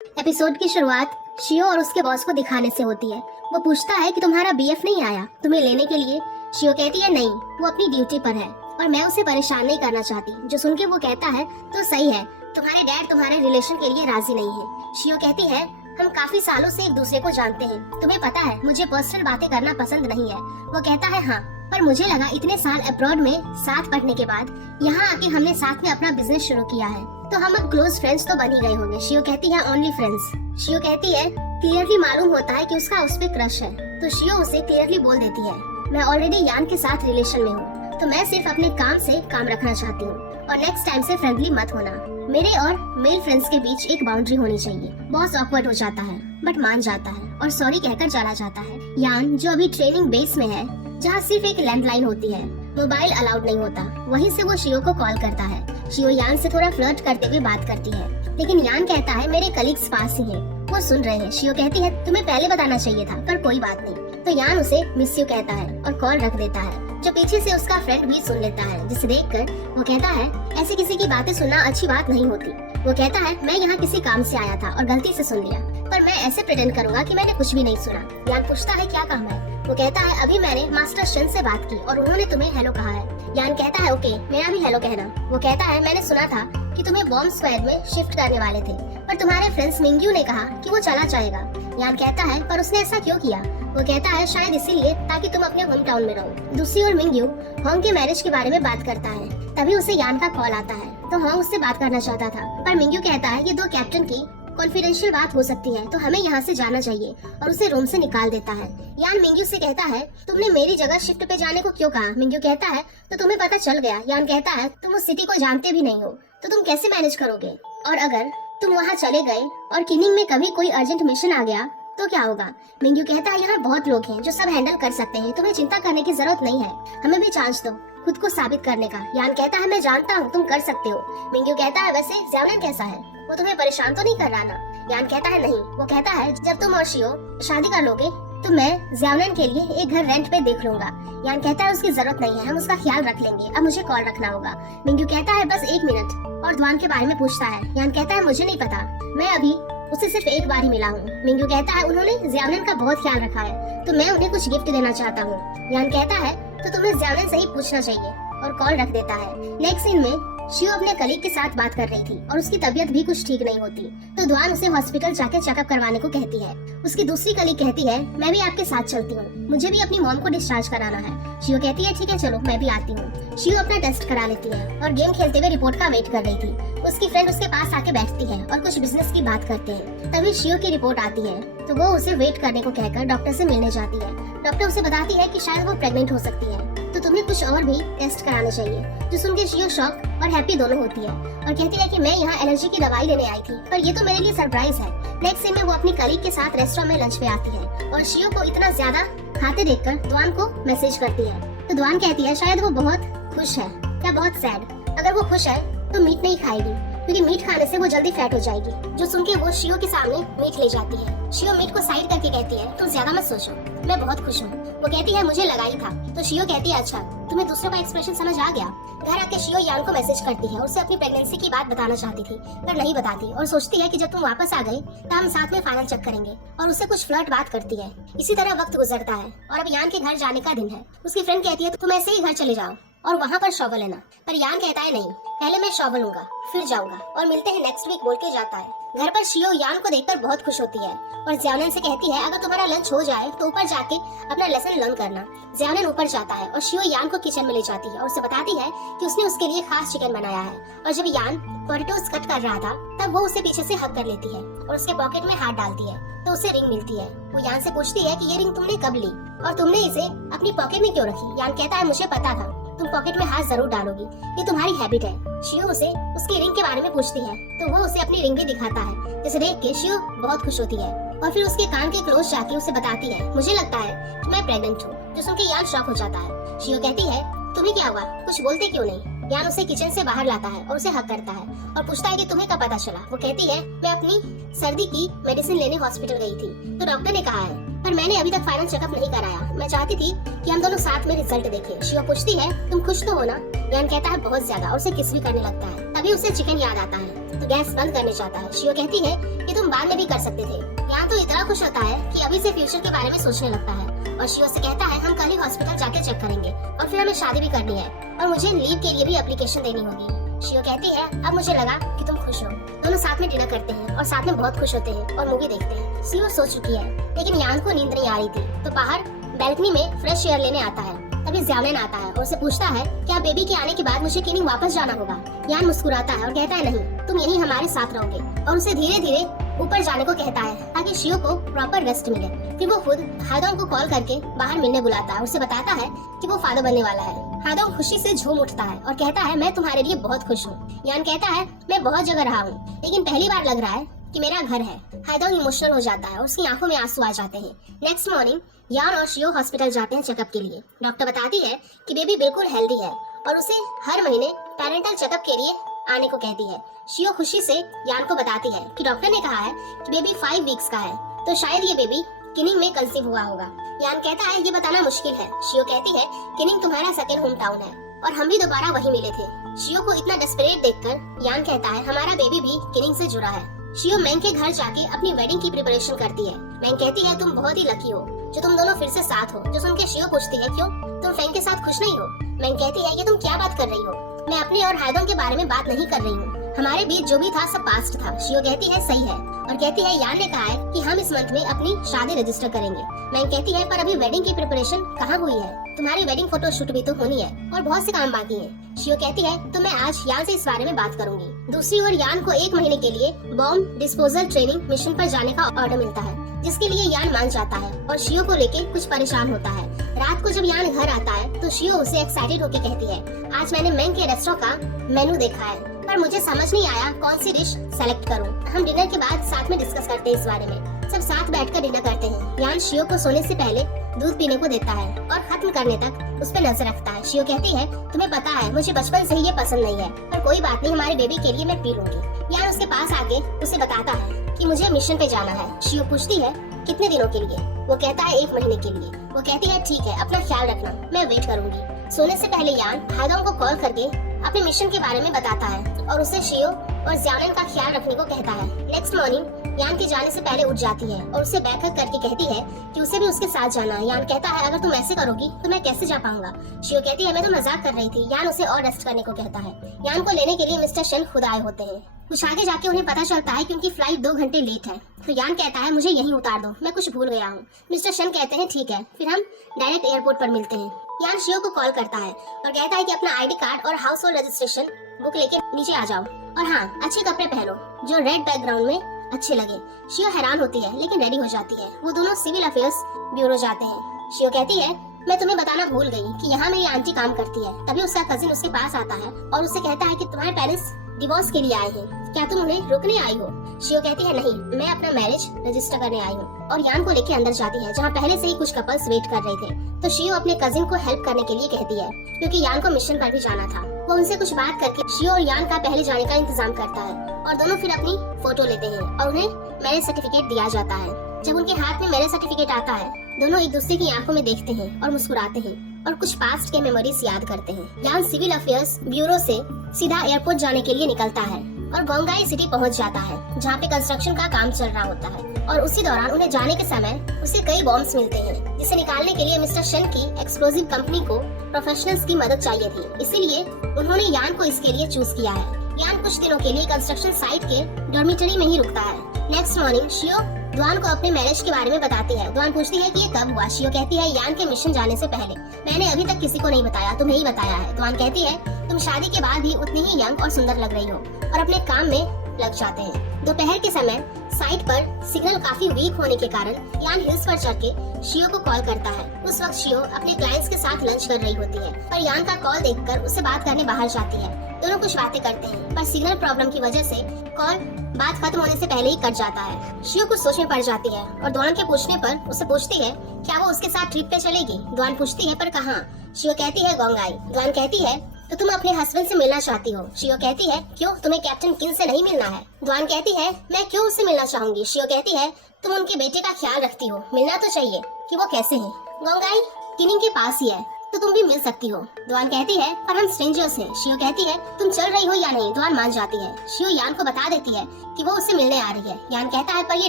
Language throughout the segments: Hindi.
एपिसोड की शुरुआत शियो और उसके बॉस को दिखाने से होती है। वो पूछता है कि तुम्हारा बीएफ नहीं आया तुम्हें लेने के लिए। शियो कहती है नहीं, वो अपनी ड्यूटी पर है और मैं उसे परेशान नहीं करना चाहती। जो सुन के वो कहता है तो सही है, तुम्हारे डैड तुम्हारे रिलेशन के लिए राजी नहीं है। शियो कहती है हम काफी सालों से एक दूसरे को जानते हैं, तुम्हें पता है मुझे पर्सनल बातें करना पसंद नहीं है। वो कहता है हाँ, पर मुझे लगा इतने साल अब्रॉड में साथ पढ़ने के बाद यहाँ आके हमने साथ में अपना बिजनेस शुरू किया है तो हम अब क्लोज फ्रेंड्स तो बन ही गए होंगे। शियो कहती है ओनली फ्रेंड्स। शियो कहती है क्लियरली मालूम होता है कि उसका उस पे क्रश है तो शियो उसे क्लियरली बोल देती है मैं ऑलरेडी यान के साथ रिलेशन में हूँ तो मैं सिर्फ अपने काम से काम रखना चाहती हूँ और नेक्स्ट टाइम से फ्रेंडली मत होना। मेरे और मेल फ्रेंड्स के बीच एक बाउंड्री होनी चाहिए। बॉस ऑकवर्ड हो जाता है बट मान जाता है और सॉरी कहकर चला जाता है। यान जो अभी ट्रेनिंग बेस में है जहाँ सिर्फ एक लैंडलाइन होती है, मोबाइल अलाउड नहीं होता, वहीं से वो शियो को कॉल करता है। शियो यान से थोड़ा फ्लर्ट करते हुए बात करती है लेकिन यान कहता है मेरे कलीग्स पास ही है, वो सुन रहे हैं। शियो कहती है तुम्हें पहले बताना चाहिए था पर कोई बात नहीं। तो यान उसे मिस यू कहता है और कॉल रख देता है जो पीछे से उसका फ्रेंड भी सुन लेता है, जिसे देखकर वो कहता है ऐसे किसी की बातें सुनना अच्छी बात नहीं होती। वो कहता है मैं यहाँ किसी काम से आया था और गलती से सुन लिया पर मैं ऐसे प्रिटेंड करूँगा कि मैंने कुछ भी नहीं सुना। यान पूछता है क्या काम है। वो कहता है अभी मैंने मास्टर शन से बात की और उन्होंने तुम्हें हेलो कहा है। यान कहता है ओके, मेरा भी हेलो कहना। वो कहता है मैंने सुना था कि तुम्हें बॉम्ब स्क्वाड में शिफ्ट करने वाले थे पर तुम्हारे फ्रेंड्स मिंग्यू ने कहा कि वो चला जाएगा। यान कहता है पर उसने ऐसा क्यों किया। वो कहता है शायद इसीलिए ताकि तुम अपने होम टाउन में रहो। दूसरी ओर मिंग्यू होंग के मैरिज के बारे में बात करता है, तभी उसे यान का कॉल आता है तो होंग उससे बात करना चाहता था पर मिंग्यू कहता है ये दो कैप्टन की कॉन्फिडेंशियल बात हो सकती है तो हमें यहाँ से जाना चाहिए और उसे रूम से निकाल देता है। यान मिंग्यू से कहता है तुमने मेरी जगह शिफ्ट पे जाने को क्यों कहा। मिंग्यू कहता है तो तुम्हें पता चल गया। यान कहता है तुम उस सिटी को जानते भी नहीं हो तो तुम कैसे मैनेज करोगे, और अगर तुम वहाँ चले गए और किनिंग में कभी कोई अर्जेंट मिशन आ गया तो क्या होगा। मिंग्यू कहता है यहाँ बहुत लोग हैं जो सब हैंडल कर सकते हैं, तुम्हें चिंता करने की जरूरत नहीं है, हमें भी चांस दो खुद को साबित करने का। यान कहता है मैं जानता हूँ तुम कर सकते हो। मिंग्यू कहता है वैसे ज़्यानन कैसा है, वो तुम्हें परेशान तो नहीं कर रहा ना। यान कहता है नहीं। वो कहता है जब तुम और शियो शादी कर लोगे तो मैं ज़्यानन के लिए एक घर रेंट पे देख लूंगा। यान कहता है उसकी जरूरत नहीं है, हम उसका ख्याल रख लेंगे, अब मुझे कॉल रखना होगा। मिंग्यू कहता है बस 1 मिनट, और ध्वान के बारे में पूछता है। यान कहता है मुझे नहीं पता, मैं अभी उसे सिर्फ एक बार ही मिला हूँ। मिंग्यू कहता है उन्होंने ज़्यानन का बहुत ख्याल रखा है तो मैं उन्हें कुछ गिफ्ट देना चाहता हूँ। यान कहता है तो तुम्हें ज़्यानन से ही पूछना चाहिए और कॉल रख देता है। नेक्स्ट सीन में शियो अपने कलीग के साथ बात कर रही थी और उसकी तबीयत भी कुछ ठीक नहीं होती तो ध्वान उसे हॉस्पिटल जाकर चेकअप करवाने को कहती है। उसकी दूसरी कलीग कहती है मैं भी आपके साथ चलती हूँ, मुझे भी अपनी मॉम को डिस्चार्ज कराना है। शियो कहती है ठीक है चलो मैं भी आती हूँ। शियो अपना टेस्ट करा लेती है और गेम खेलते हुए रिपोर्ट का वेट कर रही थी। उसकी फ्रेंड उसके पास आके बैठती है और कुछ बिजनेस की बात करते हैं। तभी शियो की रिपोर्ट आती है तो वो उसे वेट करने को कहकर डॉक्टर से मिलने जाती है। डॉक्टर उसे बताती है कि शायद वो प्रेग्नेंट हो सकती है तो तुम्हें कुछ और भी टेस्ट कराने चाहिए। जो सुन के शियो शॉक और हैप्पी दोनों होती है और कहती है कि मैं यहाँ एलर्जी की दवाई लेने आई थी पर ये तो मेरे लिए सरप्राइज है। नेक्स्ट सीन में वो अपनी कलीग के साथ रेस्टोरेंट में लंच पे आती है और शियो को इतना ज्यादा खाते देखकर ध्वान को मैसेज करती है तो ध्वान कहती है शायद वो बहुत खुश है या बहुत सैड। अगर वो खुश है तो मीट नहीं खाएगी क्योंकि मीट खाने से वो जल्दी फैट हो जाएगी। जो सुन के वो शियो के सामने मीट ले जाती है। शियो मीट को साइड करके कहती है तुम ज्यादा मत सोचो, मैं बहुत खुश हूँ। वो कहती है मुझे लगा ही था। तो शियो कहती है अच्छा तुम्हें दूसरे का एक्सप्रेशन समझ आ गया। घर आके शियो यान को मैसेज करती है, उसे अपनी प्रेगनेंसी की बात बताना चाहती थी पर नहीं बताती और सोचती है कि जब तुम वापस आ गए तो हम साथ में फाइनल चेक करेंगे और उससे कुछ फ्लर्ट बात करती है। इसी तरह वक्त गुजरता है और अब यान के घर जाने का दिन है। उसकी फ्रेंड कहती है तुम ऐसे ही घर चले जाओ और वहाँ पर शॉवर लेना, पर यान कहता है नहीं पहले मैं शॉवर लूंगा फिर जाऊंगा और मिलते हैं नेक्स्ट वीक बोल के जाता है। घर पर शियो यान को देखकर बहुत खुश होती है और ज़्यानन से कहती है अगर तुम्हारा लंच हो जाए तो ऊपर जाके अपना लेसन लर्न करना। ज़्यानन ऊपर जाता है और शियो यान को किचन में ले जाती है और उसे बताती है कि उसने उसके लिए खास चिकन बनाया है। और जब यान पोटैटोस कट कर रहा था तब वो उसे पीछे से हग कर लेती है और उसके पॉकेट में हाथ डालती है तो उसे रिंग मिलती है। वो यान से पूछती है कि ये रिंग तुमने कब ली और तुमने इसे अपनी पॉकेट में क्यों रखी। यान कहता है मुझे पता था तुम पॉकेट में हाथ जरूर डालोगी, ये तुम्हारी हैबिट है। शियो उसे उसकी रिंग के बारे में पूछती है तो वो उसे अपनी रिंग भी दिखाता है, जिसे देख के शियो बहुत खुश होती है और फिर उसके कान के क्लोज जाके उसे बताती है मुझे लगता है कि मैं प्रेग्नेंट हूँ। जो सुन के यान शॉक हो जाता है। शियो कहती है तुम्हें क्या हुआ, कुछ बोलते क्यों नहीं। यान उसे किचन से बाहर लाता है और उसे हक करता है और पूछता है कि तुम्हें कब पता चला। वो कहती है मैं अपनी सर्दी की मेडिसिन लेने हॉस्पिटल गई थी तो डॉक्टर ने कहा है पर मैंने अभी तक फाइनल चेकअप नहीं कराया, मैं चाहती थी कि हम दोनों साथ में रिजल्ट देखें। शियो पूछती है तुम खुश तो हो ना। यान कहता है बहुत ज्यादा और उसे किस भी करने लगता है। तभी उसे चिकन याद आता है तो गैस बंद करने जाता है। शियो कहती है कि तुम बाद में भी कर सकते थे। यान तो इतना खुश होता है कि अभी से फ्यूचर के बारे में सोचने लगता है और शियो से कहता है हम कल ही हॉस्पिटल जाके चेक करेंगे और फिर हमें शादी भी करनी है और मुझे लीव के लिए भी एप्लीकेशन देनी होगी। शियो कहती है अब मुझे लगा कि तुम खुश हो। दोनों साथ में डिनर करते हैं और साथ में बहुत खुश होते हैं और मूवी देखते हैं। शियो सो चुकी है लेकिन यान को नींद नहीं आ रही थी तो बाहर बैल्कनी में फ्रेश एयर लेने आता है। तभी ज़्यामिन आता है और उसे पूछता है क्या बेबी के आने के बाद मुझे किनिंग वापस जाना होगा। यान मुस्कुराता है और कहता है नहीं, तुम यहीं हमारे साथ रहोगे और उसे धीरे धीरे ऊपर जाने को कहता है ताकि शियो को प्रॉपर रेस्ट मिले। फिर वो खुद हादोंग को कॉल करके बाहर मिलने बुलाता है और उसे बताता है कि वो फादर बनने वाला है। हादोंग खुशी से झूम उठता है और कहता है मैं तुम्हारे लिए बहुत खुश हूँ। यान कहता है मैं बहुत जगह रहा हूँ लेकिन पहली बार लग रहा है कि मेरा घर है। हादोंग इमोशनल हो जाता है और उसकी आंखों में आंसू आ जाते हैं। नेक्स्ट मॉर्निंग यान और शियो हॉस्पिटल जाते हैं चेकअप के लिए। डॉक्टर बताती है कि बेबी बिल्कुल हेल्दी है और उसे हर महीने पेरेंटल चेकअप के लिए आने को कहती है। शियो खुशी से यान को बताती है कि डॉक्टर ने कहा है कि बेबी 5 वीक्स का है तो शायद ये बेबी किनिंग में कंसीव हुआ होगा। यान कहता है ये बताना मुश्किल है। शियो कहती है किनिंग तुम्हारा सेकंड होम टाउन है और हम भी दोबारा वहीं मिले थे। शियो को इतना डेस्परेट देखकर यान कहता है हमारा बेबी भी किनिंग से जुड़ा है। शियो मैंग के घर जाके अपनी वेडिंग की प्रिपरेशन करती है। मैंग कहती है तुम बहुत ही लकी हो जो तुम दोनों फिर से साथ हो। जो सुन के शियो पूछती है क्यों तुम फैंग के साथ खुश नहीं हो। मैंग कहती है ये तुम क्या बात कर रही हो, मैं अपने और हादोंग के बारे में बात नहीं कर रही हूँ। हमारे बीच जो भी था सब पास्ट था। शियो कहती है सही है और कहती है यान ने कहा है कि हम इस मंथ में अपनी शादी रजिस्टर करेंगे। मैंग कहती है पर अभी वेडिंग की प्रिपरेशन कहाँ हुई है, तुम्हारी वेडिंग फोटो शूट भी तो होनी है और बहुत से काम बाकी हैं। शियो कहती है तो मैं आज यान से इस बारे में बात करूंगी। दूसरी ओर यान को 1 महीने के लिए बॉम्ब डिस्पोजल ट्रेनिंग मिशन पर जाने का ऑर्डर मिलता है जिसके लिए यान मान जाता है और शियो को लेके कुछ परेशान होता है। रात को जब यान घर आता है तो शियो उसे एक्साइटेड होकर कहती है आज मैंने मैंग के रेस्टोरेंट का मेनू देखा है पर मुझे समझ नहीं आया कौन सी डिश सेलेक्ट करूं। हम डिनर के बाद साथ में डिस्कस करते हैं इस बारे में। सब साथ बैठकर डिनर करते हैं। यान शियो को सोने से पहले दूध पीने को देता है और खत्म करने तक उस पर नजर रखता है। शियो कहती है तुम्हें पता है मुझे बचपन से ही ये पसंद नहीं है पर कोई बात नहीं, हमारे बेबी के लिए मैं पी लूंगी। यान उसके पास आके उसे बताता है कि मुझे मिशन पे जाना है। शियो पूछती है कितने दिनों के लिए, वो कहता है 1 महीने के लिए। वो कहती है ठीक है अपना ख्याल रखना, मैं वेट करूंगी। सोने से पहले यान हादोंग को कॉल करके अपने मिशन के बारे में बताता है और उसे शियो और ज़्यामिन का ख्याल रखने को कहता है। नेक्स्ट मॉर्निंग यान के जाने से पहले उठ जाती है और उसे बैकअप करके कहती है कि उसे भी उसके साथ जाना है। यान कहता है अगर तुम ऐसे करोगी तो मैं कैसे जा पाऊंगा। शियो कहती है मैं तो मजाक कर रही थी। यान उसे और रेस्ट करने को कहता है। यान को लेने के लिए मिस्टर शन खुद आए होते हैं। कुछ आगे जाके उन्हें पता चलता है कि उनकी फ्लाइट 2 घंटे लेट है तो यान कहता है मुझे यहीं उतार दो, मैं कुछ भूल गया हूँ। मिस्टर शन कहते हैं ठीक है, फिर हम डायरेक्ट एयरपोर्ट पर मिलते हैं। यान शियो को कॉल करता है और कहता है कि अपना आईडी कार्ड और हाउस होल्ड रजिस्ट्रेशन बुक लेके नीचे आ जाओ और हाँ अच्छे कपड़े पहनो जो रेड बैकग्राउंड में अच्छे लगे। शियो हैरान होती है लेकिन रेडी हो जाती है। वो दोनों सिविल अफेयर्स ब्यूरो जाते हैं। शियो कहती है मैं तुम्हें बताना भूल गई कि यहाँ मेरी आंटी काम करती है। तभी उसका कजिन उसके पास आता है और उससे कहता है कि तुम्हारे पेरेंट्स डिवोर्स के लिए आए हैं, क्या तुम उन्हें रोकने आई हो। शियो कहती है नहीं, मैं अपना मैरिज रजिस्टर करने आई हूँ और यान को लेके अंदर जाती है जहाँ पहले से ही कुछ कपल्स वेट कर रहे थे। तो शियो अपने कजिन को हेल्प करने के लिए कहती है क्योंकि यान को मिशन पर भी जाना था। वो उनसे कुछ बात करके शियो और यान का पहले जाने का इंतजाम करता है और दोनों फिर अपनी फोटो लेते हैं और उन्हें मैरिज सर्टिफिकेट दिया जाता है। जब उनके हाथ में मैरिज सर्टिफिकेट आता है दोनों एक दूसरे की आंखों में देखते हैं और मुस्कुराते हैं और कुछ पास्ट के मेमोरीज याद करते हैं। यान सिविल अफेयर्स ब्यूरो से सीधा एयरपोर्ट जाने के लिए निकलता है और गोंगाई सिटी पहुंच जाता है जहाँ पे कंस्ट्रक्शन का काम चल रहा होता है। और उसी दौरान उन्हें जाने के समय उसे कई बॉम्ब्स मिलते हैं जिसे निकालने के लिए मिस्टर शन की एक्सप्लोजिव कंपनी को प्रोफेशनल्स की मदद चाहिए थी, इसीलिए उन्होंने यान को इसके लिए चूज किया है। यान कुछ दिनों के लिए कंस्ट्रक्शन साइट के डॉर्मिटरी में ही रुकता है। नेक्स्ट मॉर्निंग शियो द्वान को अपने मैरिज के बारे में बताती है। द्वान पूछती है कि ये कब हुआ। शियो कहती है यान के मिशन जाने से पहले, मैंने अभी तक किसी को नहीं बताया, तुम्हें ही बताया है। द्वान कहती है तुम शादी के बाद भी उतनी ही यंग और सुंदर लग रही हो और अपने काम में लग जाते हैं। दोपहर के समय साइट पर सिग्नल काफी वीक होने के कारण यान हिल्स पर चढ़ के शियो को कॉल करता है। उस वक्त शियो अपने क्लाइंट्स के साथ लंच कर रही होती है पर यान का कॉल देखकर उसे बात करने बाहर जाती है। दोनों कुछ बातें करते हैं पर सिग्नल प्रॉब्लम की वजह से कॉल बात खत्म होने से पहले ही कट जाता है। शियो कुछ सोच में पड़ जाती है और द्वान के पूछने पर उसे पूछती है क्या वो उसके साथ ट्रिप पे चलेगी। द्वान पूछती है पर कहाँ। शियो कहती है गोंगाई। द्वान कहती है तो तुम अपने हस्बैंड से मिलना चाहती हो। शियो कहती है क्यों, तुम्हें कैप्टन किन से नहीं मिलना है। द्वान कहती है मैं क्यों उससे मिलना चाहूंगी। शियो कहती है तुम उनके बेटे का ख्याल रखती हो, मिलना तो चाहिए कि वो कैसे है। गोंगाई किनिंग के पास ही है तो तुम भी मिल सकती हो। दुआन कहती है पर हम स्ट्रेंजर्स हैं। शियो कहती है तुम चल रही हो या नहीं। दुआन मान जाती है। शियो यान को बता देती है कि वो उससे मिलने आ रही है। यान कहता है पर ये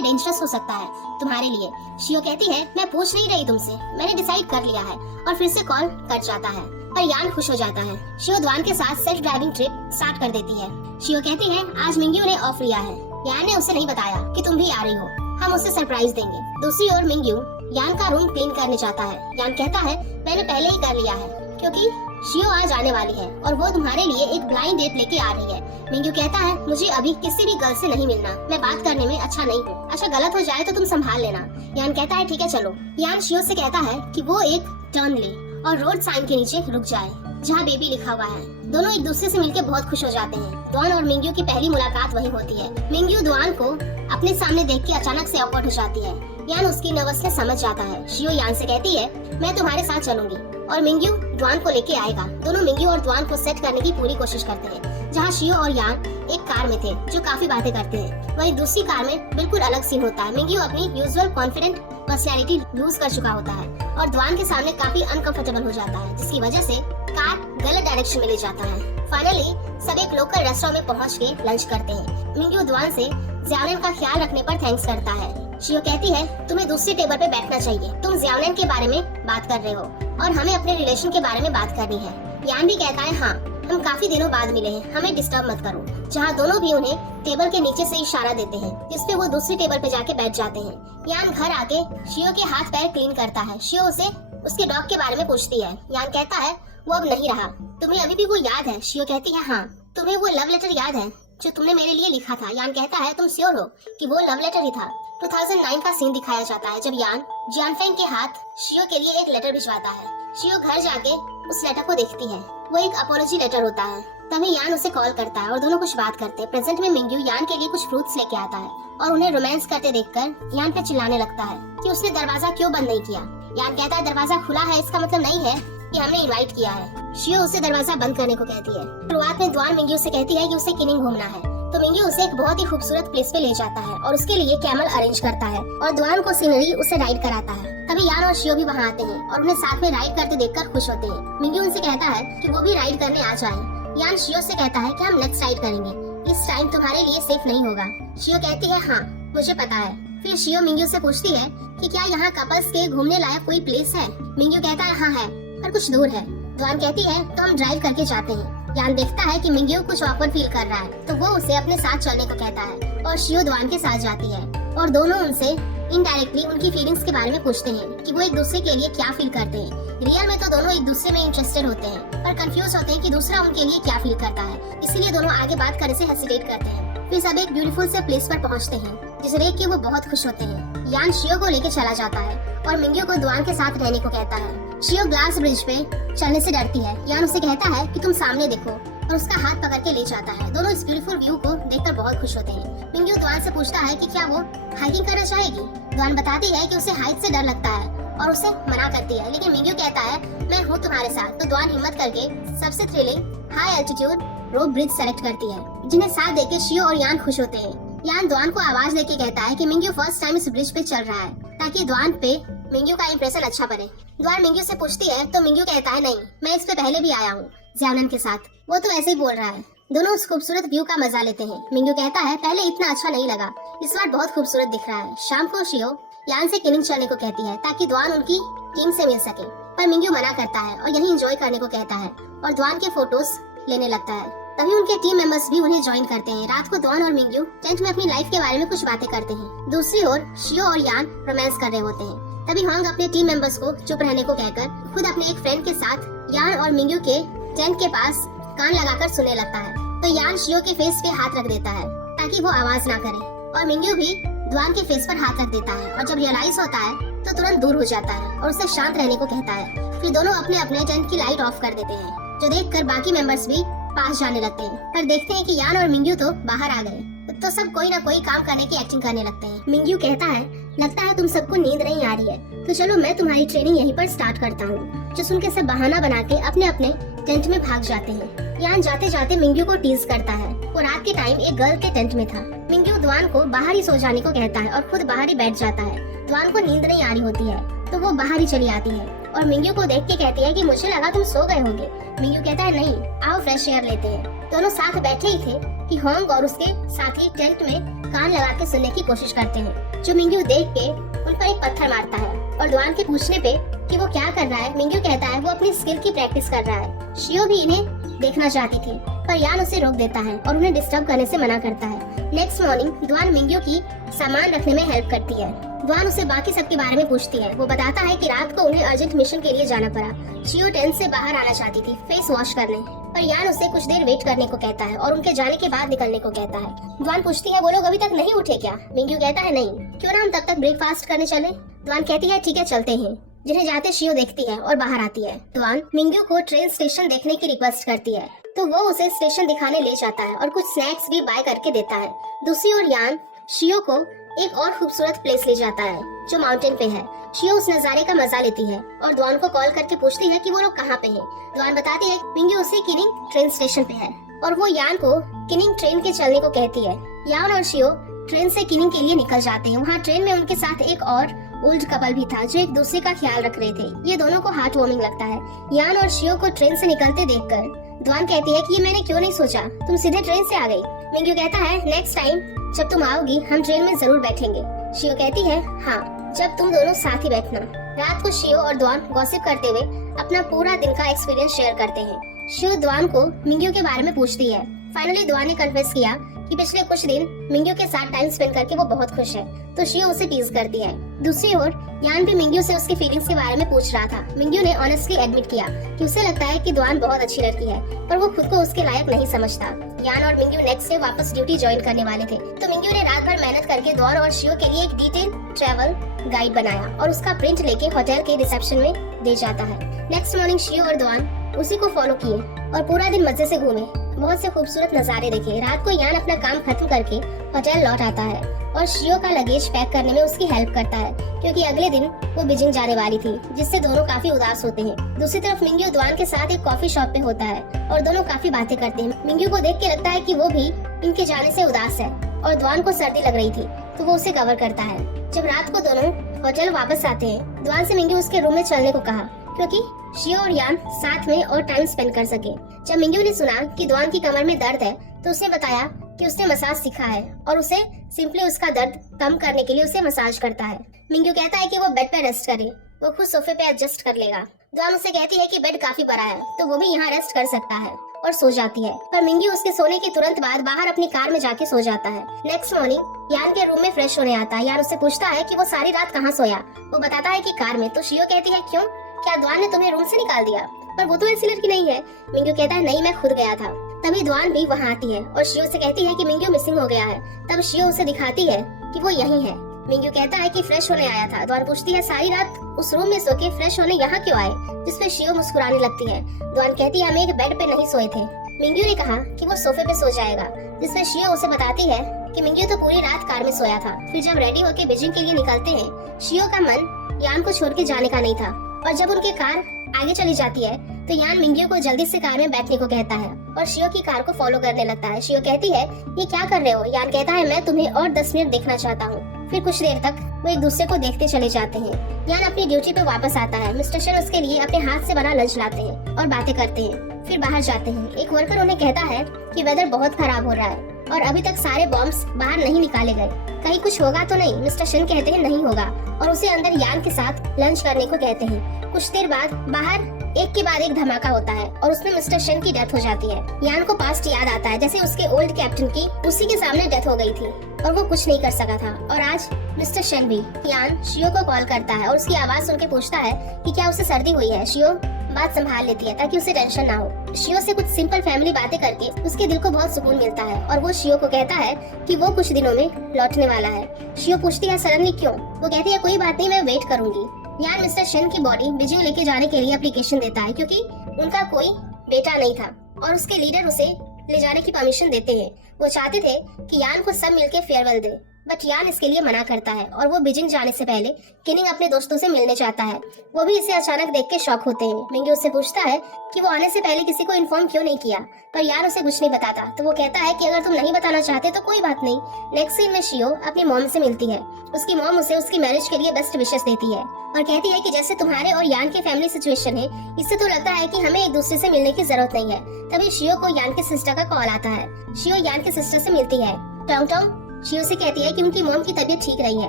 डेंजरस हो सकता है तुम्हारे लिए। शियो कहती है मैं पूछ नहीं रही तुमसे, मैंने डिसाइड कर लिया है, और फिर से कॉल कट जाता है। पर यान खुश हो जाता है। शियो दुआन के साथ सेल्फ ड्राइविंग ट्रिप स्टार्ट कर देती है। शियो कहती है आज मिंग्यू ने ऑफ लिया है, यान ने उसे नहीं बताया कि तुम भी आ रही हो, हम उसे सरप्राइज देंगे। दूसरी ओर मिंग्यू यान का रूम क्लीन करने जाता है। यान कहता है मैंने पहले ही कर लिया है क्योंकि शियो आज आने वाली है और वो तुम्हारे लिए एक ब्लाइंड डेट लेके आ रही है। मिंग्यू कहता है मुझे अभी किसी भी गर्ल से नहीं मिलना, मैं बात करने में अच्छा नहीं हूँ, अच्छा गलत हो जाए तो तुम संभाल लेना। यान कहता है ठीक है चलो। यान शियो से कहता है कि वो एक टर्न ले और रोड साइन के नीचे रुक जाए जहाँ बेबी लिखा हुआ है। दोनों एक दूसरे से मिलकर बहुत खुश हो जाते हैं। दुआन और मिंग्यू की पहली मुलाकात वही होती है। मिंग्यू दुआन को अपने सामने देख के अचानक से ऑकवर्ड हो जाती है। यान उसकी नर्वसनेस समझ जाता है। शियो यान से कहती है मैं तुम्हारे साथ चलूंगी और मिंग्यू दुआन को लेके आएगा। दोनों मिंग्यू और दुआन को सेट करने की पूरी कोशिश करते हैं। जहाँ शियो और यान एक कार में थे जो काफी बातें करते हैं, वहीं दूसरी कार में बिल्कुल अलग सीन होता है। मिंग्यू अपनी यूजुअल कॉन्फिडेंट पर्सनैलिटी लूज कर चुका होता है और दुआन के सामने काफी अनकंफर्टेबल हो जाता है, जिसकी वजह से कार गलत डायरेक्शन में ले जाता है। फाइनली सब एक लोकल रेस्टोरेंट में पहुंच के लंच करते हैं। मिंग्यू दुआन से ज़्याओनेन का ख्याल रखने पर थैंक्स करता है। शियो कहती है तुम्हें दूसरी टेबल पे बैठना चाहिए, तुम ज़्याओनेन के बारे में बात कर रहे हो और हमें अपने रिलेशन के बारे में बात करनी है। यान भी कहता है हाँ हम काफी दिनों बाद मिले हैं, हमें डिस्टर्ब मत करो। जहाँ दोनों भी उन्हें टेबल के नीचे से इशारा देते हैं, जिसपे वो दूसरी टेबल पे जाके बैठ जाते हैं। यान घर आके शियो के हाथ पैर क्लीन करता है। शियो उसे उसके डॉग के बारे में पूछती है। यान कहता है वो अब नहीं रहा, तुम्हें अभी भी वो याद है? शियो कहती है हाँ। तुम्हें वो लव लेटर याद है जो तुमने मेरे लिए लिखा था? यान कहता है तुम श्योर हो कि वो लव लेटर ही था? 2009 का सीन दिखाया जाता है जब यान जियानफेंग के हाथ शियो के लिए एक लेटर भिजवाता है। शियो घर जाके उस लेटर को देखती है, वो एक अपोलॉजी लेटर होता है। तभी यान उसे कॉल करता है और दोनों कुछ बात करते हैं। प्रेजेंट में मिंग्यू यान के लिए कुछ फ्रूट्स लेके आता है और उन्हें रोमांस करते देखकर यान पे चिल्लाने लगता है कि उसने दरवाजा क्यों बंद नहीं किया। यान कहता है दरवाजा खुला है इसका मतलब नहीं है कि हमने इनवाइट किया है। शियो उसे दरवाजा बंद करने को कहती है। शुरुआत में दुआन मिंग्यू से कहती है कि उसे किनिंग घूमना है, तो मिंग्यू उसे एक बहुत ही खूबसूरत प्लेस पे ले जाता है और उसके लिए कैमल अरेंज करता है और दुआन को सीनरी उसे राइड कराता है। तभी यान और शियो भी वहाँ आते हैं और उन्हें साथ में राइड करते देखकर खुश होते हैं। मिंग्यू उनसे कहता है कि वो भी राइड करने आ जाए। यान शियो से कहता है कि हम नेक्स्ट राइड करेंगे, इस टाइम तुम्हारे लिए सेफ नहीं होगा। शियो कहती है हाँ मुझे पता है। फिर शियो मिंग्यू से पूछती है कि क्या यहाँ कपल्स के घूमने लायक कोई प्लेस है? मिंग्यू कहता है हाँ है पर कुछ दूर है। दुआन कहती है तो हम ड्राइव करके जाते हैं। यान देखता है कि मिंग्यू कुछ ऑकवर्ड फील कर रहा है, तो वो उसे अपने साथ चलने को कहता है और शियो दुआन के साथ जाती है और दोनों उनसे इनडायरेक्टली उनकी फीलिंग्स के बारे में पूछते हैं कि वो एक दूसरे के लिए क्या फील करते हैं। रियल में तो दोनों एक दूसरे में इंटरेस्टेड होते हैं पर कंफ्यूज होते हैं कि दूसरा उनके लिए क्या फील करता है, इसीलिए दोनों आगे बात करने से हेसिटेट करते हैं। फिर सब एक ब्यूटीफुल से प्लेस पर पहुंचते हैं जिसे देख के वो बहुत खुश होते हैं। यान शियो को लेके चला जाता है और मिंग्यू को दुआन के साथ रहने को कहता है। शियो ग्लास ब्रिज पे चलने से डरती है। यान उसे कहता है कि तुम सामने देखो और उसका हाथ पकड़ के ले जाता है। दोनों इस ब्यूटीफुल व्यू को देखकर बहुत खुश होते हैं। मिंग्यू दुआन से पूछता है कि क्या वो हाइकिंग करना चाहेगी। दुआन बताती है कि उसे हाइट से डर लगता है और उसे मना करती है, लेकिन मिंग्यू कहता है मैं हूँ तुम्हारे साथ। तो दुआन हिम्मत करके सबसे थ्रिलिंग हाई एल्टीट्यूड रोप ब्रिज सेलेक्ट करती है, जिन्हें साथ देके शियो और यान खुश होते हैं। यान दुआन को आवाज देके कहता है कि मिंग्यू फर्स्ट टाइम इस ब्रिज पे चल रहा है ताकि दुआन पे मिंग्यू का इंप्रेशन अच्छा बने। दुआन मिंग्यू से पूछती है तो मिंग्यू कहता है नहीं मैं इस पे पहले भी आया हूँ ज़्याओनेन के साथ, वो तो ऐसे ही बोल रहा है। दोनों उस खूबसूरत व्यू का मजा लेते हैं। मिंग्यू कहता है पहले इतना अच्छा नहीं लगा, इस बार बहुत खूबसूरत दिख रहा है। शाम को शियो यान से किनिंग चलने को कहती है ताकि दुआन उनकी टीम से मिल सके, पर मिंग्यू मना करता है और यही एंजॉय करने को कहता है और दुआन के फोटोज लेने लगता है। तभी उनके टीम मेंबर्स भी उन्हें ज्वाइन करते हैं। रात को दुआन और मिंग्यू टेंट में अपनी लाइफ के बारे में कुछ बातें करते हैं। दूसरी ओर शियो और यान रोमांस कर रहे होते हैं। तभी हांग अपने टीम मेंबर्स को चुप रहने को कहकर खुद अपने एक फ्रेंड के साथ यान और मिंग्यू के टेंट के पास कान लगाकर सुनने लगता है। तो यान शियो के फेस पे हाथ रख देता है ताकि वो आवाज ना करे और मिंग्यू भी दुआन के फेस पर हाथ रख देता है और जब रियलाइज होता है तो तुरंत दूर हो जाता है और उसे शांत रहने को कहता है। फिर दोनों अपने अपने टेंट की लाइट ऑफ कर देते हैं, जो देखकर बाकी मेंबर्स भी पास जाने लगते हैं। पर देखते हैं कि यान और मिंग्यू तो बाहर आ गए, तो सब कोई ना कोई काम करने की एक्टिंग करने लगते हैं। मिंग्यू कहता है लगता है तुम सबको नींद नहीं आ रही है, तो चलो मैं तुम्हारी ट्रेनिंग यहीं पर स्टार्ट करता हूँ। जो सुन के सब बहाना बना के अपने अपने टेंट में भाग जाते हैं। यान जाते जाते मिंग्यू को टीज करता है। वो रात के टाइम एक गर्ल के टेंट में था। मिंग्यू दुआन को बाहर ही सो जाने को कहता है और खुद बाहर ही बैठ जाता है। दुआन को नींद नहीं आ रही होती है तो वो बाहर ही चली आती है और मिंग्यू को देख के कहती है कि मुझे लगा तुम सो गए होगे। मिंग्यू कहता है नहीं, आओ फ्रेश एयर लेते हैं। दोनों साथ बैठे ही थे कि होंग और उसके साथी टेंट में कान लगा के सुनने की कोशिश करते हैं, जो मिंग्यू देख के उन पर एक पत्थर मारता है। और द्वान के पूछने पे कि वो क्या कर रहा है, मिंग्यू कहता है वो अपनी स्किल की प्रैक्टिस कर रहा है। शियो भी इन्हें देखना चाहती थी, पर यान उसे रोक देता है और उन्हें डिस्टर्ब करने से मना करता है। नेक्स्ट मॉर्निंग द्वान मिंग्यू की सामान रखने में हेल्प करती है। द्वान उसे बाकी सब के बारे में पूछती है। वो बताता है कि रात को उन्हें अर्जेंट मिशन के लिए जाना पड़ा। शियो टेंट से बाहर आना चाहती थी फेस वॉश करने, पर यान उसे कुछ देर वेट करने को कहता है और उनके जाने के बाद निकलने को कहता है। द्वान पूछती है वो लोग अभी तक नहीं उठे क्या? मिंग्यू कहता है नहीं, क्यों ना हम तब तक ब्रेकफास्ट करने चले। द्वान कहती है ठीक है चलते हैं। जिन्हें जाते शियो देखती है और बाहर आती है। द्वान मिंग्यू को ट्रेन स्टेशन देखने की रिक्वेस्ट करती है, तो वो उसे स्टेशन दिखाने ले जाता है और कुछ स्नैक्स भी बाय करके देता है। दूसरी ओर यान शियो को एक और खूबसूरत प्लेस ले जाता है जो माउंटेन पे है। शियो उस नजारे का मजा लेती है और द्वान को कॉल करके पूछती है कि वो लोग कहाँ पे हैं। द्वान बताती है मिंग्यू उसे किनिंग ट्रेन स्टेशन पे है और वो यान को किनिंग ट्रेन के चलने को कहती है। यान और शियो ट्रेन से किनिंग के लिए निकल जाते हैं। वहाँ ट्रेन में उनके साथ एक और ओल्ड कपल भी था जो एक दूसरे का ख्याल रख रहे थे। ये दोनों को हार्ट वार्मिंग लगता है। यान और शियो को ट्रेन से निकलते देखकर द्वान कहती है कि ये मैंने क्यों नहीं सोचा, तुम सीधे ट्रेन से आ गई। मिंग्यू कहता है नेक्स्ट टाइम जब तुम आओगी हम ट्रेन में जरूर बैठेंगे। शियो कहती है हाँ, जब तुम दोनों साथ ही बैठना। रात को शियो और द्वान गॉसिप करते हुए अपना पूरा दिन का एक्सपीरियंस शेयर करते हैं। शियो द्वान को मिंग्यू के बारे में पूछती है। फाइनली द्वान ने कन्फेस किया कि पिछले कुछ दिन मिंग्यू के साथ टाइम स्पेंड करके वो बहुत खुश है, तो शियो उसे टीज करती है। दूसरी ओर यान भी मिंग्यू से उसकी फीलिंग्स के बारे में पूछ रहा था। मिंग्यू ने ऑनेस्टली एडमिट किया कि उसे लगता है कि द्वान बहुत अच्छी लड़की है, पर वो खुद को उसके लायक नहीं समझता। यान और मिंग्यू नेक्स्ट डे वापस ड्यूटी ज्वाइन करने वाले थे, तो मिंग्यू ने रात भर मेहनत करके द्वान और शियो के लिए एक डिटेल ट्रैवल गाइड बनाया और उसका प्रिंट लेके होटल के रिसेप्शन में दे जाता है। नेक्स्ट मॉर्निंग शियो और द्वान उसी को फॉलो किए और पूरा दिन मजे से घूमे, बहुत से खूबसूरत नजारे देखे। रात को यान अपना काम खत्म करके होटल लौट आता है और शियो का लगेज पैक करने में उसकी हेल्प करता है, क्योंकि अगले दिन वो बीजिंग जाने वाली थी, जिससे दोनों काफी उदास होते हैं। दूसरी तरफ मिंग्यू द्वान के साथ एक कॉफी शॉप पे होता है और दोनों काफी बातें करते हैं। मिंग्यू को देख के लगता है कि वो भी इनके जाने से उदास है और द्वान को सर्दी लग रही थी, तो वो उसे कवर करता है। जब रात को दोनों होटल वापस आते हैं, द्वान से मिंग्यू उसके रूम में चलने को कहा, क्योंकि शियो और यान साथ में और टाइम स्पेंड कर सके। जब मिंग्यू ने सुना कि द्वान की कमर में दर्द है, तो उसने बताया कि उसने मसाज सीखा है और उसे सिंपली उसका दर्द कम करने के लिए उसे मसाज करता है। मिंग्यू कहता है कि वो बेड पे रेस्ट करे, वो खुद सोफे पे एडजस्ट कर लेगा। द्वान उसे कहती है कि बेड काफी बड़ा है, तो वो भी यहाँ रेस्ट कर सकता है और सो जाती है। पर मिंग्यू उसके सोने के तुरंत बाद बाहर अपनी कार में जाके सो जाता है। नेक्स्ट मॉर्निंग यान के रूम में फ्रेश होने आता है। यान उससे पूछता है कि वो सारी रात कहाँ सोया। वो बताता है कि कार में। तो शियो कहती है क्यों, क्या द्वान ने तुम्हें रूम से निकाल दिया? पर वो तो ऐसी लड़की नहीं है। मिंग्यू कहता है नहीं, मैं खुद गया था। तभी द्वान भी वहाँ आती है और शियो से कहती है कि मिंग्यू मिसिंग हो गया है। तब शियो उसे दिखाती है कि वो यहीं है। मिंग्यू कहता है कि फ्रेश होने आया था। द्वान पूछती है सारी रात उस रूम में सो के फ्रेश होने यहाँ क्यों आए, जिसपे शियो मुस्कुराने लगती है। द्वान कहती है हम एक बेड पे नहीं सोए थे। मिंग्यू ने कहा कि वो सोफे पे सो जाएगा, जिसपे शियो उसे बताती है कि मिंग्यू तो पूरी रात कार में सोया था। फिर जब रेडी होके बीजिंग के लिए निकलते हैं, शियो का मन यान को छोड़ के जाने का नहीं था, और जब उनकी कार आगे चली जाती है तो यान मिंग्यू को जल्दी से कार में बैठने को कहता है और शियो की कार को फॉलो करने लगता है। शियो कहती है ये क्या कर रहे हो? यान कहता है मैं तुम्हें और 10 मिनट देखना चाहता हूँ। फिर कुछ देर तक वो एक दूसरे को देखते चले जाते हैं। यान अपनी ड्यूटी पे वापस आता है। मिस्टर शन उसके लिए अपने हाथ से बना लंच लाते हैं और बातें करते हैं। फिर बाहर जाते हैं। एक वर्कर उन्हें कहता है कि वेदर बहुत खराब हो रहा है और अभी तक सारे बॉम्ब्स बाहर नहीं निकाले गए, कहीं कुछ होगा तो नहीं? मिस्टर शन कहते हैं नहीं होगा और उसे अंदर यान के साथ लंच करने को कहते हैं। कुछ देर बाद बाहर एक के बाद एक धमाका होता है और उसमें मिस्टर शन की डेथ हो जाती है। यान को पास्ट याद आता है जैसे उसके ओल्ड कैप्टन की उसी के सामने डेथ हो गई थी और वो कुछ नहीं कर सका था। और आज मिस्टर शन भी। यान शियो को कॉल करता है और उसकी आवाज सुन के पूछता है कि क्या उसे सर्दी हुई है। शियो बात संभाल लेती है ताकि उसे टेंशन ना हो। शियो से कुछ सिंपल फैमिली बातें करके उसके दिल को बहुत सुकून मिलता है और वो शियो को कहता है कि वो कुछ दिनों में लौटने वाला है। शियो पूछती है सडनली क्यों? वो कहती है कोई बात नहीं, मैं वेट करूंगी। यान मिस्टर शन की बॉडी बीजिंग लेके जाने के लिए एप्लीकेशन देता है, क्योंकि उनका कोई बेटा नहीं था और उसके लीडर उसे ले जाने की परमिशन देते हैं। वो चाहते थे कि यान को सब मिलके फेयरवेल दे, बट यान इसके लिए मना करता है और वो बीजिंग जाने से पहले किनिंग अपने दोस्तों से मिलने चाहता है। वो भी इसे अचानक देख के शॉक होते हैं। मिंग्यू उससे पूछता है कि वो आने से पहले किसी को इन्फॉर्म क्यों नहीं किया, पर यान उसे कुछ नहीं बताता। तो वो कहता है कि अगर तुम नहीं बताना चाहते तो कोई बात नहीं। नेक्स्ट सीन में शियो अपनी मॉम से मिलती है। उसकी मॉम उसे उसकी मैरिज के लिए बेस्ट विशेस देती है और कहती है कि जैसे तुम्हारे और यान के फैमिली सिचुएशन है, इससे तो लगता है कि हमें एक दूसरे से मिलने की जरूरत नहीं है। तभी शियो को यान के सिस्टर का कॉल आता है। शियो यान के सिस्टर से मिलती है। टोंग टोंग शियो से कहती है कि उनकी मॉम की तबीयत ठीक रही है